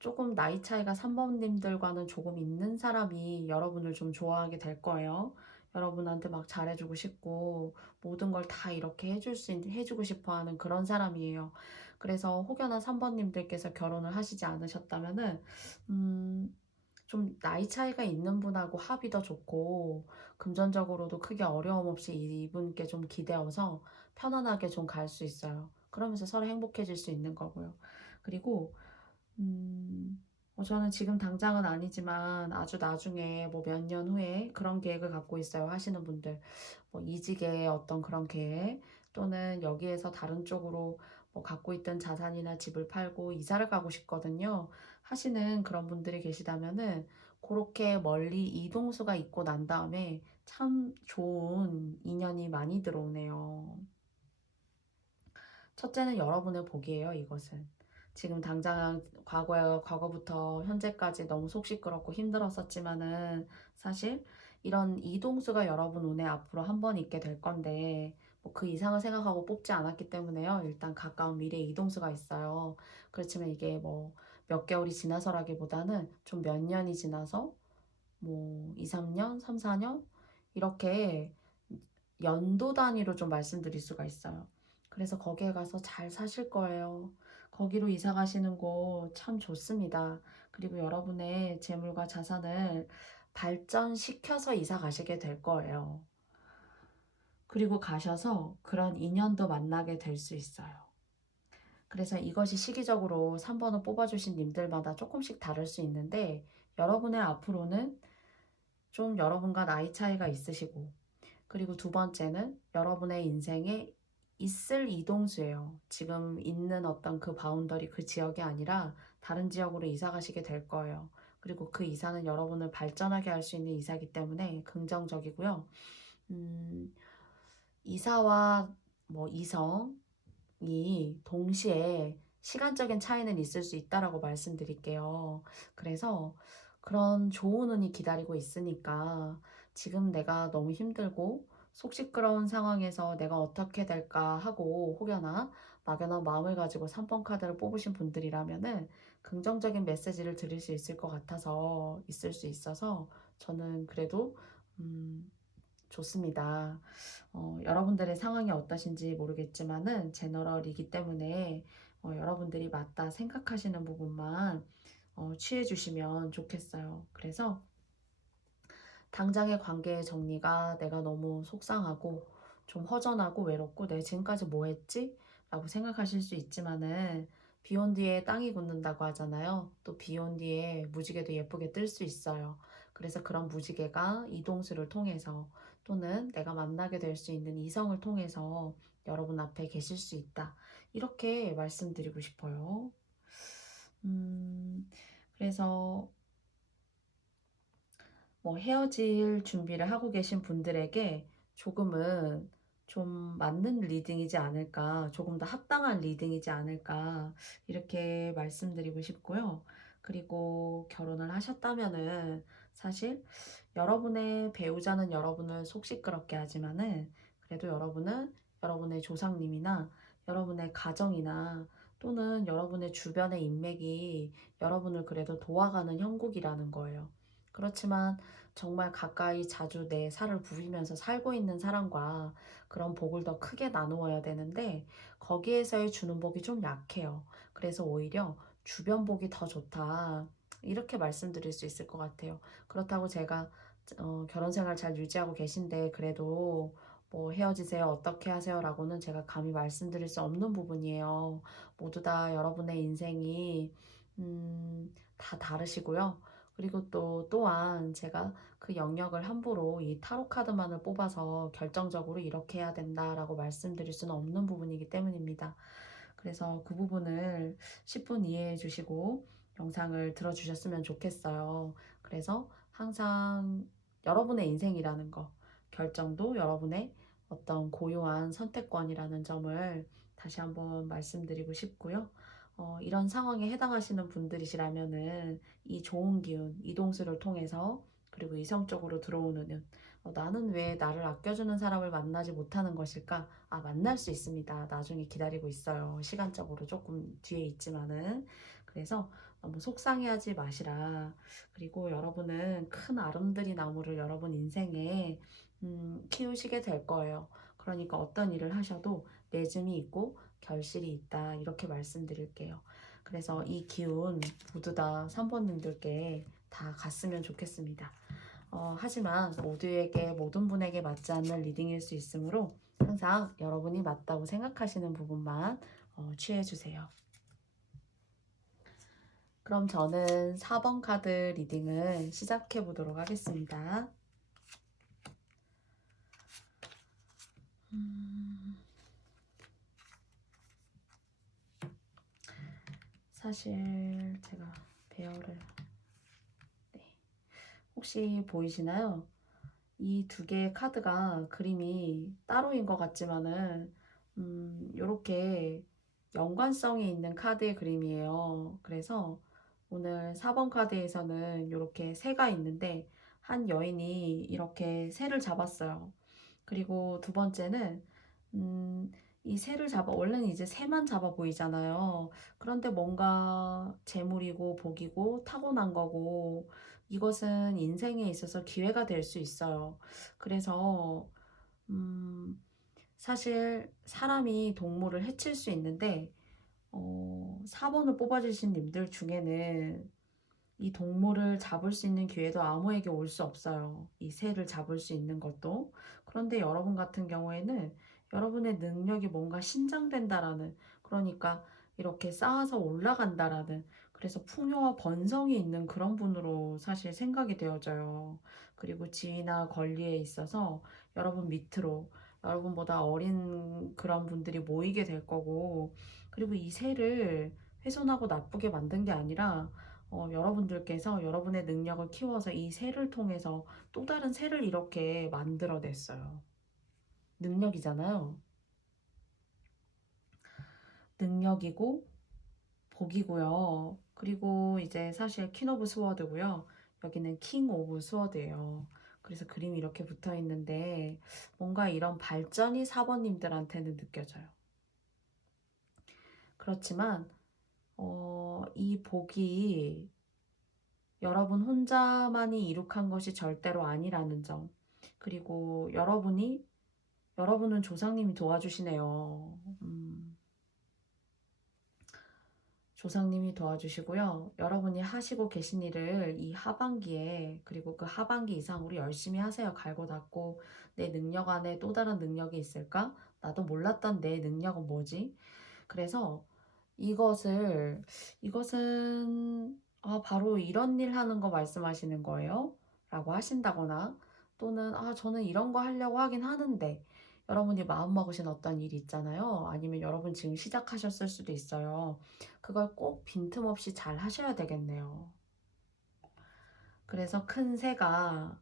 조금 나이 차이가 3번님들과는 조금 있는 사람이 여러분을 좀 좋아하게 될 거예요. 여러분한테 막 잘해주고 싶고 모든 걸 다 이렇게 해주고 싶어 하는 그런 사람이에요. 그래서 혹여나 3번님들께서 결혼을 하시지 않으셨다면은 좀 나이 차이가 있는 분하고 합이 더 좋고 금전적으로도 크게 어려움 없이 이분께 좀 기대어서 편안하게 좀 갈 수 있어요. 그러면서 서로 행복해질 수 있는 거고요. 그리고 저는 지금 당장은 아니지만 아주 나중에 뭐 몇 년 후에 그런 계획을 갖고 있어요 하시는 분들, 뭐 이직의 어떤 그런 계획 또는 여기에서 다른 쪽으로 뭐 갖고 있던 자산이나 집을 팔고 이사를 가고 싶거든요. 하시는 그런 분들이 계시다면은 그렇게 멀리 이동수가 있고 난 다음에 참 좋은 인연이 많이 들어오네요. 첫째는 여러분의 복이에요, 이것은. 지금 당장 과거부터 현재까지 너무 속 시끄럽고 힘들었었지만은 사실 이런 이동수가 여러분 운에 앞으로 한 번 있게 될 건데 뭐 그 이상을 생각하고 뽑지 않았기 때문에요. 일단 가까운 미래에 이동수가 있어요. 그렇지만 이게 뭐 몇 개월이 지나서라기보다는 좀 몇 년이 지나서 뭐 2, 3년, 3, 4년 이렇게 연도 단위로 좀 말씀드릴 수가 있어요. 그래서 거기에 가서 잘 사실 거예요. 거기로 이사 가시는 곳 참 좋습니다. 그리고 여러분의 재물과 자산을 발전시켜서 이사 가시게 될 거예요. 그리고 가셔서 그런 인연도 만나게 될 수 있어요. 그래서 이것이 시기적으로 3번을 뽑아주신 님들마다 조금씩 다를 수 있는데 여러분의 앞으로는 좀 여러분과 나이 차이가 있으시고 그리고 두 번째는 여러분의 인생에 있을 이동수예요. 지금 있는 어떤 그 바운더리 그 지역이 아니라 다른 지역으로 이사 가시게 될 거예요. 그리고 그 이사는 여러분을 발전하게 할 수 있는 이사이기 때문에 긍정적이고요. 음, 이사와 뭐 이성이 동시에 시간적인 차이는 있을 수 있다라고 말씀드릴게요. 그래서 그런 좋은 운이 기다리고 있으니까 지금 내가 너무 힘들고 속 시끄러운 상황에서 내가 어떻게 될까 하고 혹여나 막연한 마음을 가지고 3번 카드를 뽑으신 분들이라면은 긍정적인 메시지를 드릴 수 있을 것 같아서 있을 수 있어서 저는 그래도 좋습니다. 여러분들의 상황이 어떠신지 모르겠지만은 제너럴이기 때문에 여러분들이 맞다 생각하시는 부분만 취해 주시면 좋겠어요. 그래서 당장의 관계의 정리가 내가 너무 속상하고 좀 허전하고 외롭고 내가 지금까지 뭐 했지? 라고 생각하실 수 있지만은 비 온 뒤에 땅이 굳는다고 하잖아요. 또 비 온 뒤에 무지개도 예쁘게 뜰 수 있어요. 그래서 그런 무지개가 이동수를 통해서 또는 내가 만나게 될 수 있는 이성을 통해서 여러분 앞에 계실 수 있다. 이렇게 말씀드리고 싶어요. 그래서 뭐 헤어질 준비를 하고 계신 분들에게 조금은 좀 맞는 리딩이지 않을까, 조금 더 합당한 리딩이지 않을까, 이렇게 말씀드리고 싶고요. 그리고 결혼을 하셨다면은 사실 여러분의 배우자는 여러분을 속 시끄럽게 하지만은 그래도 여러분은 여러분의 조상님이나 여러분의 가정이나 또는 여러분의 주변의 인맥이 여러분을 그래도 도와가는 형국이라는 거예요. 그렇지만 정말 가까이 자주 내 살을 부리면서 살고 있는 사람과 그런 복을 더 크게 나누어야 되는데 거기에서의 주는 복이 좀 약해요. 그래서 오히려 주변 복이 더 좋다. 이렇게 말씀드릴 수 있을 것 같아요. 그렇다고 제가 결혼 생활 잘 유지하고 계신데 그래도 뭐 헤어지세요, 어떻게 하세요 라고는 제가 감히 말씀드릴 수 없는 부분이에요. 모두 다 여러분의 인생이 다 다르시고요. 그리고 또한 제가 그 영역을 함부로 이 타로 카드만을 뽑아서 결정적으로 이렇게 해야 된다라고 말씀드릴 수는 없는 부분이기 때문입니다. 그래서 그 부분을 10분 이해해 주시고 영상을 들어주셨으면 좋겠어요. 그래서 항상 여러분의 인생이라는 거, 결정도 여러분의 어떤 고유한 선택권이라는 점을 다시 한번 말씀드리고 싶고요. 이런 상황에 해당하시는 분들이시라면은 이 좋은 기운, 이동수를 통해서 그리고 이성적으로 들어오는 나는 왜 나를 아껴주는 사람을 만나지 못하는 것일까? 아, 만날 수 있습니다. 나중에 기다리고 있어요. 시간적으로 조금 뒤에 있지만은. 그래서 너무 속상해하지 마시라. 그리고 여러분은 큰 아름드리 나무를 여러분 인생에 키우시게 될 거예요. 그러니까 어떤 일을 하셔도 내즘이 있고 결실이 있다. 이렇게 말씀드릴게요. 그래서 이 기운 모두 다 3번님들께 다 갔으면 좋겠습니다. 하지만 모두에게 모든 분에게 맞지 않는 리딩일 수 있으므로 항상 여러분이 맞다고 생각하시는 부분만 취해주세요. 그럼 저는 4번 카드 리딩을 시작해 보도록 하겠습니다. 사실 제가 배열을 네. 혹시 보이시나요? 이 두 개의 카드가 그림이 따로인 것 같지만은 요렇게 연관성이 있는 카드의 그림이에요. 그래서 오늘 4번 카드에서는 요렇게 새가 있는데 한 여인이 이렇게 새를 잡았어요. 그리고 두 번째는 이 새를 잡아 원래는 이제 새만 잡아 보이잖아요. 그런데 뭔가 재물이고 복이고 타고난 거고 이것은 인생에 있어서 기회가 될 수 있어요. 그래서 음 사실 사람이 동물을 해칠 수 있는데 4번을 뽑아주신 님들 중에는 이 동물을 잡을 수 있는 기회도 아무에게 올 수 없어요. 이 새를 잡을 수 있는 것도. 그런데 여러분 같은 경우에는 여러분의 능력이 뭔가 신장된다라는, 그러니까 이렇게 쌓아서 올라간다라는, 그래서 풍요와 번성이 있는 그런 분으로 사실 생각이 되어져요. 그리고 지위나 권리에 있어서 여러분 밑으로 여러분보다 어린 그런 분들이 모이게 될 거고, 그리고 이 새를 훼손하고 나쁘게 만든 게 아니라 여러분들께서 여러분의 능력을 키워서 이 새를 통해서 또 다른 새를 이렇게 만들어냈어요. 능력이잖아요. 능력이고 복이고요. 그리고 이제 사실 퀸 오브 스워드고요. 여기는 킹 오브 스워드예요. 그래서 그림이 이렇게 붙어 있는데 뭔가 이런 발전이 사번님들한테는 느껴져요. 그렇지만 이 복이 여러분 혼자만이 이룩한 것이 절대로 아니라는 점. 그리고 여러분은 조상님이 도와주시네요. 조상님이 도와주시고요. 여러분이 하시고 계신 일을 이 하반기에, 그리고 그 하반기 이상으로 열심히 하세요. 갈고 닦고. 내 능력 안에 또 다른 능력이 있을까? 나도 몰랐던 내 능력은 뭐지? 그래서 이것은 바로 이런 일 하는 거 말씀하시는 거예요? 라고 하신다거나, 또는 저는 이런 거 하려고 하긴 하는데, 여러분이 마음먹으신 어떤 일이 있잖아요. 아니면 여러분 지금 시작하셨을 수도 있어요. 그걸 꼭 빈틈없이 잘 하셔야 되겠네요. 그래서 큰 새가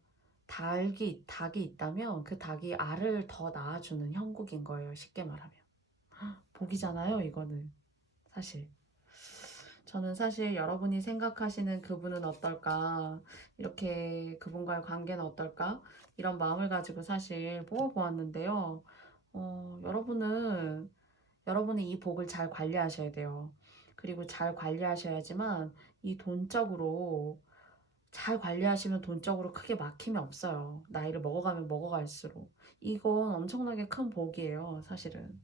닭이 있다면 그 닭이 알을 더 낳아주는 형국인 거예요. 쉽게 말하면. 복이잖아요, 이거는. 사실. 저는 사실 여러분이 생각하시는 그분은 어떨까, 이렇게 그분과의 관계는 어떨까, 이런 마음을 가지고 사실 뽑아보았는데요. 여러분은 이 복을 잘 관리하셔야 돼요. 그리고 잘 관리하셔야지만 이 돈적으로 잘 관리하시면 돈적으로 크게 막힘이 없어요. 나이를 먹어가면 먹어갈수록. 이건 엄청나게 큰 복이에요, 사실은.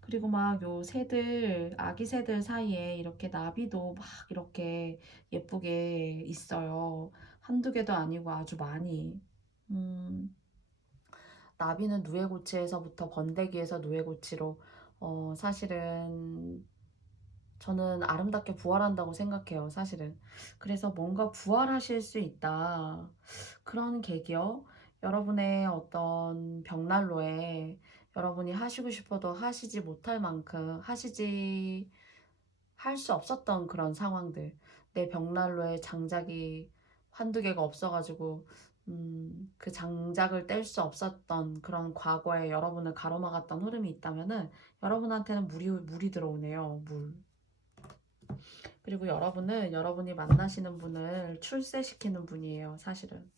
그리고 막 요 새들, 아기 새들 사이에 이렇게 나비도 막 이렇게 예쁘게 있어요. 한두 개도 아니고 아주 많이. 음, 나비는 누에고치에서부터 번데기에서 누에고치로, 사실은 저는 아름답게 부활한다고 생각해요, 사실은. 그래서 뭔가 부활하실 수 있다. 그런 계기요. 여러분의 어떤 벽난로에 여러분이 하시고 싶어도 하시지 못할 만큼 할 수 없었던 그런 상황들. 내 벽난로에 장작이 한두 개가 없어가지고, 그 장작을 뗄 수 없었던 그런 과거에 여러분을 가로막았던 흐름이 있다면은 여러분한테는 물이 들어오네요, 물. 그리고 여러분은 여러분이 만나시는 분을 출세시키는 분이에요, 사실은.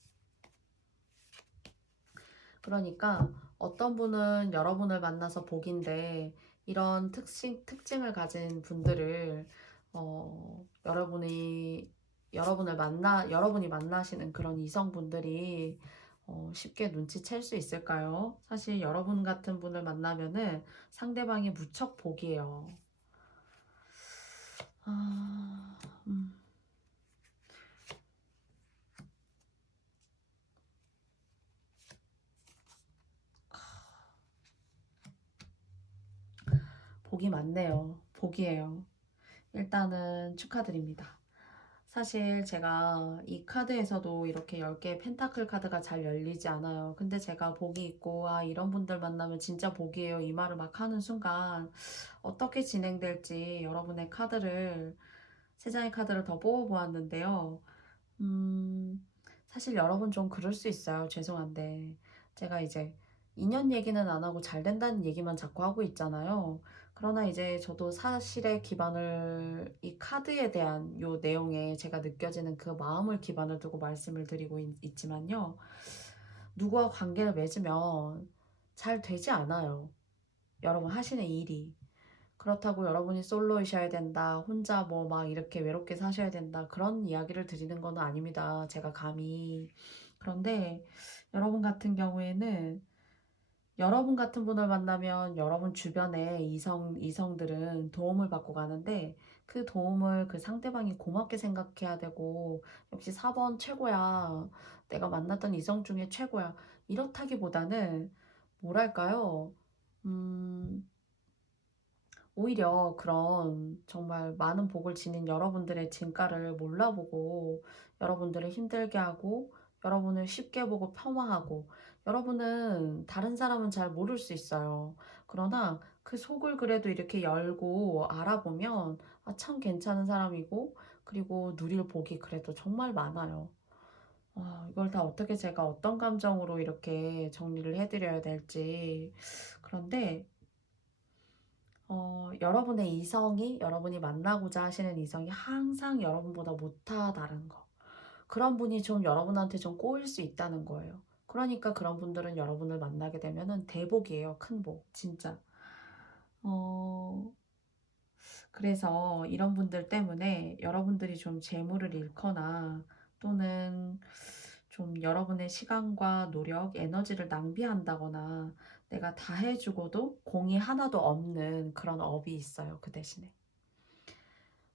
그러니까 어떤 분은 여러분을 만나서 복인데 이런 특징을 가진 분들을 여러분이 만나시는 그런 이성분들이 쉽게 눈치챌 수 있을까요? 사실 여러분 같은 분을 만나면은 상대방이 무척 복이에요. 아, 복이 많네요. 복이에요. 일단은 축하드립니다. 사실 제가 이 카드에서도 이렇게 10개의 펜타클 카드가 잘 열리지 않아요. 근데 제가 복이 있고, 아, 이런 분들 만나면 진짜 복이에요. 이 말을 막 하는 순간, 어떻게 진행될지 여러분의 카드를, 세 장의 카드를 더 뽑아보았는데요. 음, 사실 여러분 좀 그럴 수 있어요. 죄송한데. 제가 이제 인연 얘기는 안 하고 잘 된다는 얘기만 자꾸 하고 있잖아요. 그러나 이제 저도 사실에 기반을, 이 카드에 대한 요 내용에 제가 느껴지는 그 마음을 기반을 두고 말씀을 드리고 있지만요. 누구와 관계를 맺으면 잘 되지 않아요. 여러분 하시는 일이. 그렇다고 여러분이 솔로이셔야 된다, 혼자 뭐 막 이렇게 외롭게 사셔야 된다, 그런 이야기를 드리는 건 아닙니다. 제가 감히. 그런데 여러분 같은 경우에는 여러분 같은 분을 만나면 여러분 주변의 이성들은 도움을 받고 가는데 그 도움을 그 상대방이 고맙게 생각해야 되고, 역시 4번 최고야. 내가 만났던 이성 중에 최고야. 이렇다기보다는 뭐랄까요? 음, 오히려 그런 정말 많은 복을 지닌 여러분들의 진가를 몰라보고 여러분들을 힘들게 하고 여러분을 쉽게 보고 폄하하고, 여러분은 다른 사람은 잘 모를 수 있어요. 그러나 그 속을 그래도 이렇게 열고 알아보면 아, 참 괜찮은 사람이고, 그리고 누릴 복이 그래도 정말 많아요. 아, 이걸 다 어떻게 제가 어떤 감정으로 이렇게 정리를 해드려야 될지. 그런데 여러분의 이성이, 여러분이 만나고자 하시는 이성이 항상 여러분보다 못하다는 거. 그런 분이 좀 여러분한테 좀 꼬일 수 있다는 거예요. 그러니까 그런 분들은 여러분을 만나게 되면은 대복이에요. 큰 복. 진짜. 어, 그래서 이런 분들 때문에 여러분들이 좀 재물을 잃거나 또는 좀 여러분의 시간과 노력, 에너지를 낭비한다거나 내가 다 해주고도 공이 하나도 없는 그런 업이 있어요. 그 대신에.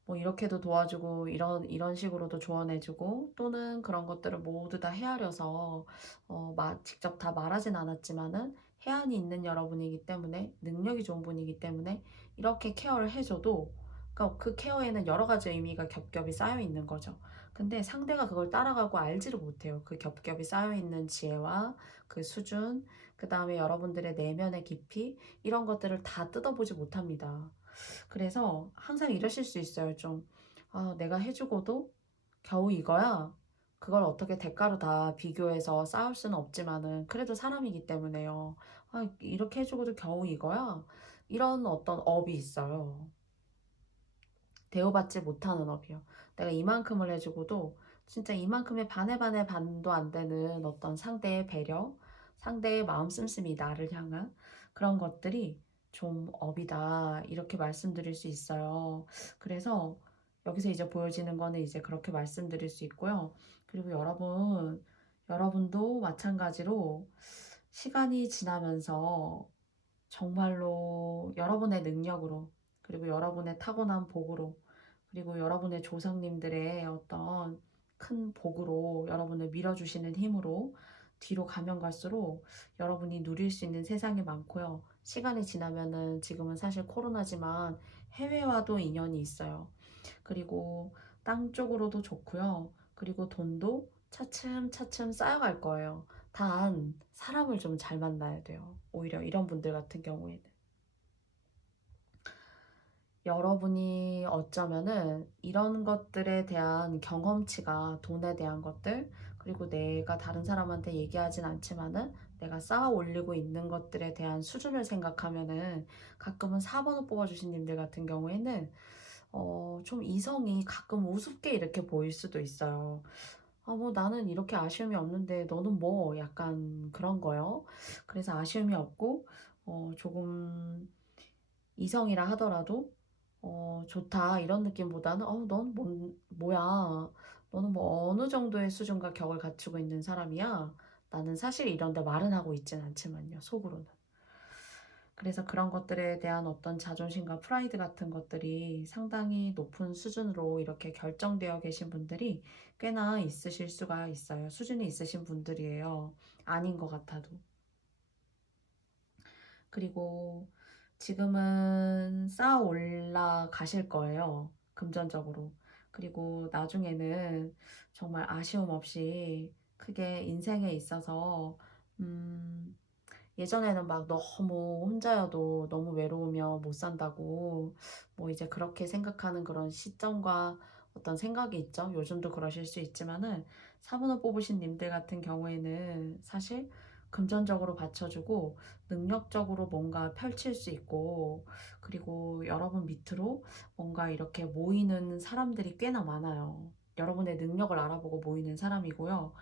뭐 이렇게도 도와주고 이런 식으로도 조언해주고, 또는 그런 것들을 모두 다 헤아려서 직접 다 말하진 않았지만은 해안이 있는 여러분이기 때문에, 능력이 좋은 분이기 때문에 이렇게 케어를 해줘도, 그러니까 그 케어에는 여러 가지 의미가 겹겹이 쌓여 있는 거죠. 근데 상대가 그걸 따라가고 알지를 못해요. 그 겹겹이 쌓여 있는 지혜와 그 수준, 그 다음에 여러분들의 내면의 깊이, 이런 것들을 다 뜯어보지 못합니다. 그래서 항상 이러실 수 있어요. 좀, 아, 내가 해주고도 겨우 이거야. 그걸 어떻게 대가로 다 비교해서 쌓을 수는 없지만은 그래도 사람이기 때문에요. 아, 이렇게 해주고도 겨우 이거야. 이런 어떤 업이 있어요. 대우받지 못하는 업이요. 내가 이만큼을 해주고도 진짜 이만큼의 반의 반의 반도 안 되는 어떤 상대의 배려, 상대의 마음 씀씀이, 나를 향한 그런 것들이 좀 업이다. 이렇게 말씀드릴 수 있어요. 그래서 여기서 이제 보여지는 거는 이제 그렇게 말씀드릴 수 있고요. 그리고 여러분도 마찬가지로 시간이 지나면서 정말로 여러분의 능력으로, 그리고 여러분의 타고난 복으로, 그리고 여러분의 조상님들의 어떤 큰 복으로, 여러분을 밀어주시는 힘으로 뒤로 가면 갈수록 여러분이 누릴 수 있는 세상이 많고요. 시간이 지나면은, 지금은 사실 코로나지만 해외와도 인연이 있어요. 그리고 땅 쪽으로도 좋고요. 그리고 돈도 차츰차츰 쌓여갈 거예요. 단, 사람을 좀 잘 만나야 돼요. 오히려 이런 분들 같은 경우에는. 여러분이 어쩌면은 이런 것들에 대한 경험치가, 돈에 대한 것들, 그리고 내가 다른 사람한테 얘기하진 않지만은 내가 쌓아 올리고 있는 것들에 대한 수준을 생각하면은, 가끔은 4번을 뽑아주신 님들 같은 경우에는 좀 이성이 가끔 우습게 이렇게 보일 수도 있어요. 아, 뭐 나는 이렇게 아쉬움이 없는데 너는 뭐, 약간 그런 거요. 그래서 아쉬움이 없고, 조금 이성이라 하더라도 좋다 이런 느낌보다는 넌 뭐야, 너는 뭐 어느 정도의 수준과 격을 갖추고 있는 사람이야. 나는 사실 이런데 말은 하고 있진 않지만요, 속으로는. 그래서 그런 것들에 대한 어떤 자존심과 프라이드 같은 것들이 상당히 높은 수준으로 이렇게 결정되어 계신 분들이 꽤나 있으실 수가 있어요. 수준이 있으신 분들이에요. 아닌 것 같아도. 그리고 지금은 쌓아 올라가실 거예요. 금전적으로. 그리고 나중에는 정말 아쉬움 없이 크게 인생에 있어서 음 예전에는 막 너무 혼자여도 너무 외로우며 못 산다고 뭐 이제 그렇게 생각하는 그런 시점과 어떤 생각이 있죠. 요즘도 그러실 수 있지만은 4번을 뽑으신 님들 같은 경우에는 사실 금전적으로 받쳐주고 능력적으로 뭔가 펼칠 수 있고, 그리고 여러분 밑으로 뭔가 이렇게 모이는 사람들이 꽤나 많아요. 여러분의 능력을 알아보고 모이는 사람이고요.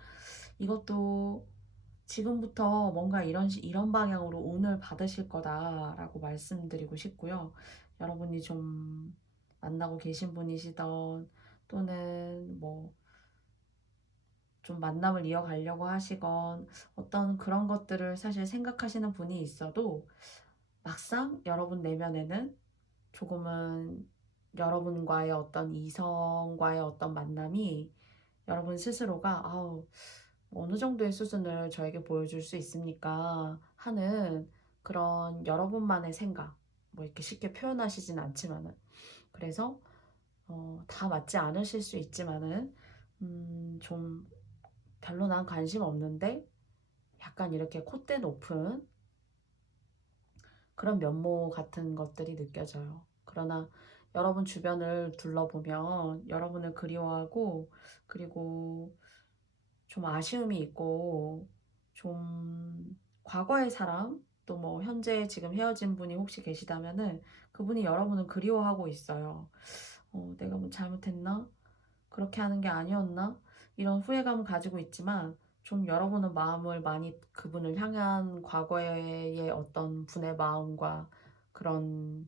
이것도 지금부터 뭔가 이런 방향으로 운을 받으실 거다라고 말씀드리고 싶고요. 여러분이 좀 만나고 계신 분이시던, 또는 뭐 좀 만남을 이어가려고 하시건 어떤 그런 것들을 사실 생각하시는 분이 있어도, 막상 여러분 내면에는 조금은 여러분과의 어떤 이성과의 어떤 만남이 여러분 스스로가 어느 정도의 수준을 저에게 보여줄 수 있습니까? 하는 그런 여러분만의 생각, 뭐 이렇게 쉽게 표현하시진 않지만은, 그래서 다 맞지 않으실 수 있지만은 좀 별로 난 관심 없는데 약간 이렇게 콧대 높은 그런 면모 같은 것들이 느껴져요. 그러나 여러분 주변을 둘러보면 여러분을 그리워하고, 그리고 좀 아쉬움이 있고, 좀 과거의 사람, 또 뭐 현재 지금 헤어진 분이 혹시 계시다면은 그분이 여러분을 그리워하고 있어요. 내가 뭐 잘못했나? 그렇게 하는 게 아니었나? 이런 후회감을 가지고 있지만, 좀 여러분은 마음을 많이 그분을 향한 과거의 어떤 분의 마음과 그런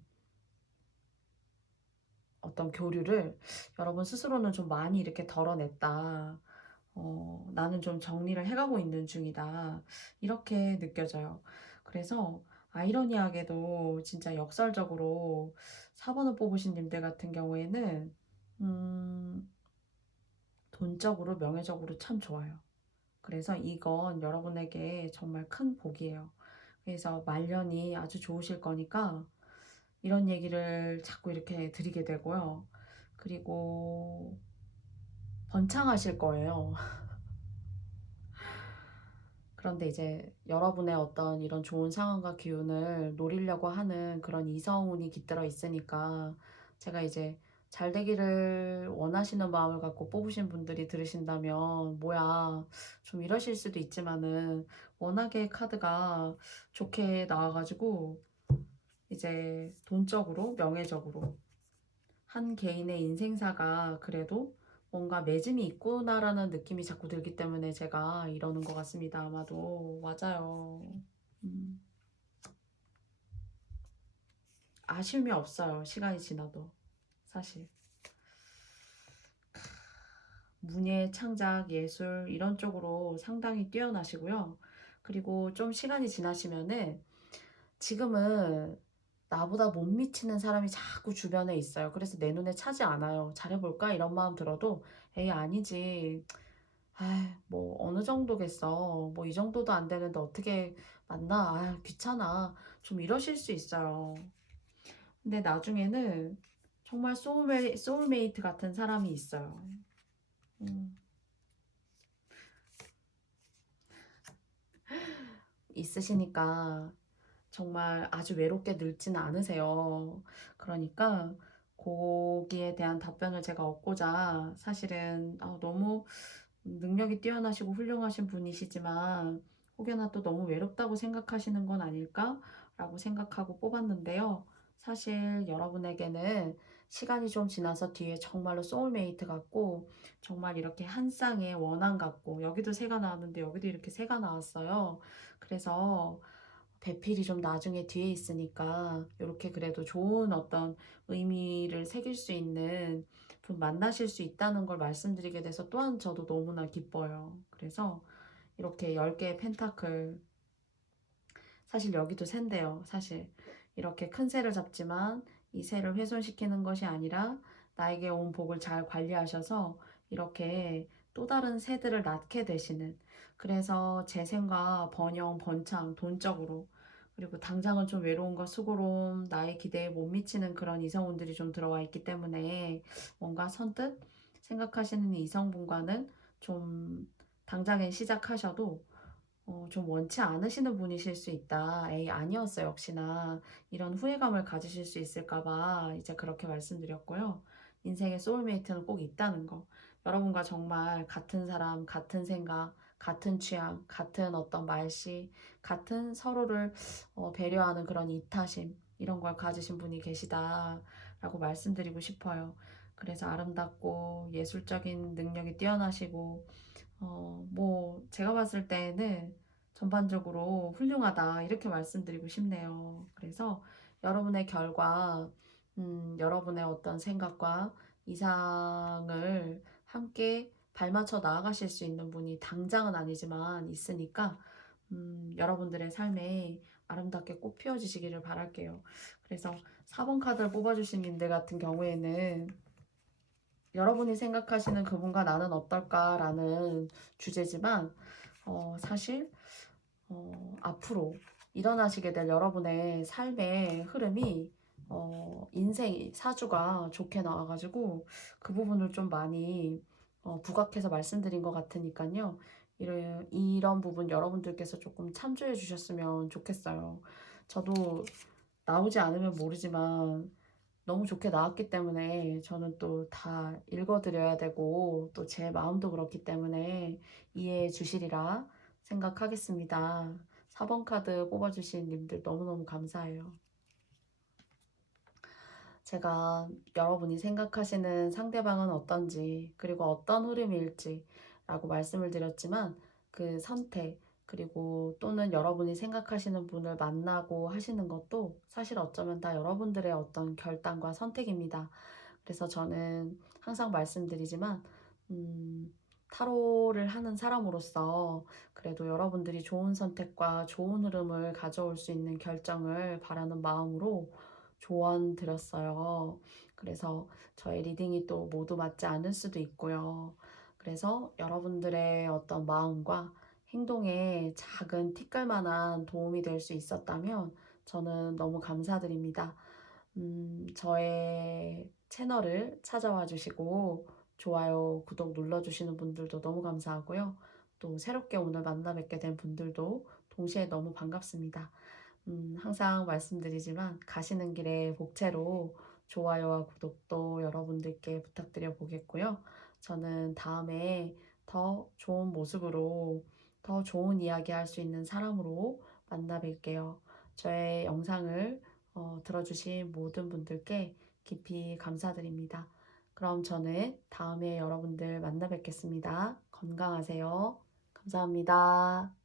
어떤 교류를 여러분 스스로는 좀 많이 이렇게 덜어냈다. 나는 좀 정리를 해가고 있는 중이다. 이렇게 느껴져요. 그래서 아이러니하게도 진짜 역설적으로 4번을 뽑으신 님들 같은 경우에는 음, 돈적으로, 명예적으로 참 좋아요. 그래서 이건 여러분에게 정말 큰 복이에요. 그래서 말년이 아주 좋으실 거니까 이런 얘기를 자꾸 이렇게 드리게 되고요. 그리고 번창하실 거예요. 그런데 이제 여러분의 어떤 이런 좋은 상황과 기운을 노리려고 하는 그런 이성운이 깃들어 있으니까, 제가 이제 잘 되기를 원하시는 마음을 갖고 뽑으신 분들이 들으신다면 뭐야 좀 이러실 수도 있지만은, 워낙에 카드가 좋게 나와가지고 이제 돈적으로, 명예적으로 한 개인의 인생사가 그래도 뭔가 맺음이 있구나라는 느낌이 자꾸 들기 때문에 제가 이러는 것 같습니다. 아마도. 맞아요. 음, 아쉬움이 없어요. 시간이 지나도. 사실. 문예, 창작, 예술 이런 쪽으로 상당히 뛰어나시고요. 그리고 좀 시간이 지나시면은 지금은 나보다 못 미치는 사람이 자꾸 주변에 있어요. 그래서 내 눈에 차지 않아요. 잘해볼까? 이런 마음 들어도 에이 아니지. 뭐 어느 정도겠어. 뭐 이 정도도 안 되는데 어떻게 만나? 귀찮아. 좀 이러실 수 있어요. 근데 나중에는 정말 소울메이트 같은 사람이 있어요. 음, 있으시니까 정말 아주 외롭게 늙지는 않으세요. 그러니까 거기에 대한 답변을 제가 얻고자, 사실은 너무 능력이 뛰어나시고 훌륭하신 분이시지만 혹여나 또 너무 외롭다고 생각하시는 건 아닐까라고 생각하고 뽑았는데요. 사실 여러분에게는 시간이 좀 지나서 뒤에 정말로 소울메이트 같고, 정말 이렇게 한 쌍의 원한 같고, 여기도 새가 나왔는데 여기도 이렇게 새가 나왔어요. 그래서 배필이 좀 나중에 뒤에 있으니까 이렇게 그래도 좋은 어떤 의미를 새길 수 있는 분 만나실 수 있다는 걸 말씀드리게 돼서 또한 저도 너무나 기뻐요. 그래서 이렇게 10개의 펜타클, 사실 여기도 샌데요. 사실 이렇게 큰 새를 잡지만 이 새를 훼손시키는 것이 아니라 나에게 온 복을 잘 관리하셔서 이렇게 또 다른 새들을 낳게 되시는, 그래서 재생과 번영, 번창, 돈적으로, 그리고 당장은 좀 외로움과 수고로움, 나의 기대에 못 미치는 그런 이성운들이 좀 들어와 있기 때문에 뭔가 선뜻 생각하시는 이성분과는 좀 당장에 시작하셔도 좀 원치 않으시는 분이실 수 있다. 에이, 아니었어, 역시나. 이런 후회감을 가지실 수 있을까 봐 이제 그렇게 말씀드렸고요. 인생의 소울메이트는 꼭 있다는 거. 여러분과 정말 같은 사람, 같은 생각, 같은 취향, 같은 어떤 말씨, 같은 서로를 배려하는 그런 이타심, 이런 걸 가지신 분이 계시다라고 말씀드리고 싶어요. 그래서 아름답고 예술적인 능력이 뛰어나시고, 제가 봤을 때는 전반적으로 훌륭하다, 이렇게 말씀드리고 싶네요. 그래서 여러분의 결과, 여러분의 어떤 생각과 이상을 함께 발맞춰 나아가실 수 있는 분이 당장은 아니지만 있으니까, 여러분들의 삶에 아름답게 꽃 피워주시기를 바랄게요. 그래서 4번 카드를 뽑아주신 님들 같은 경우에는 여러분이 생각하시는 그분과 나는 어떨까라는 주제지만, 사실 앞으로 일어나시게 될 여러분의 삶의 흐름이, 인생 사주가 좋게 나와가지고 그 부분을 좀 많이 부각해서 말씀드린 것 같으니까요. 이런 부분 여러분들께서 조금 참조해 주셨으면 좋겠어요. 저도 나오지 않으면 모르지만 너무 좋게 나왔기 때문에 저는 또 다 읽어드려야 되고 또 제 마음도 그렇기 때문에 이해해 주시리라 생각하겠습니다. 4번 카드 뽑아주신 님들 너무너무 감사해요. 제가 여러분이 생각하시는 상대방은 어떤지, 그리고 어떤 흐름일지 라고 말씀을 드렸지만, 그 선택, 그리고 또는 여러분이 생각하시는 분을 만나고 하시는 것도 사실 어쩌면 다 여러분들의 어떤 결단과 선택입니다. 그래서 저는 항상 말씀드리지만, 타로를 하는 사람으로서 그래도 여러분들이 좋은 선택과 좋은 흐름을 가져올 수 있는 결정을 바라는 마음으로 조언 드렸어요. 그래서 저의 리딩이 또 모두 맞지 않을 수도 있고요. 그래서 여러분들의 어떤 마음과 행동에 작은 티끌만한 도움이 될 수 있었다면 저는 너무 감사드립니다. 저의 채널을 찾아와 주시고 좋아요, 구독 눌러주시는 분들도 너무 감사하고요. 또 새롭게 오늘 만나 뵙게 된 분들도 동시에 너무 반갑습니다. 항상 말씀드리지만 가시는 길에 복채로 좋아요와 구독도 여러분들께 부탁드려 보겠고요. 저는 다음에 더 좋은 모습으로 더 좋은 이야기 할 수 있는 사람으로 만나 뵐게요. 저의 영상을 들어주신 모든 분들께 깊이 감사드립니다. 그럼 저는 다음에 여러분들 만나 뵙겠습니다. 건강하세요. 감사합니다.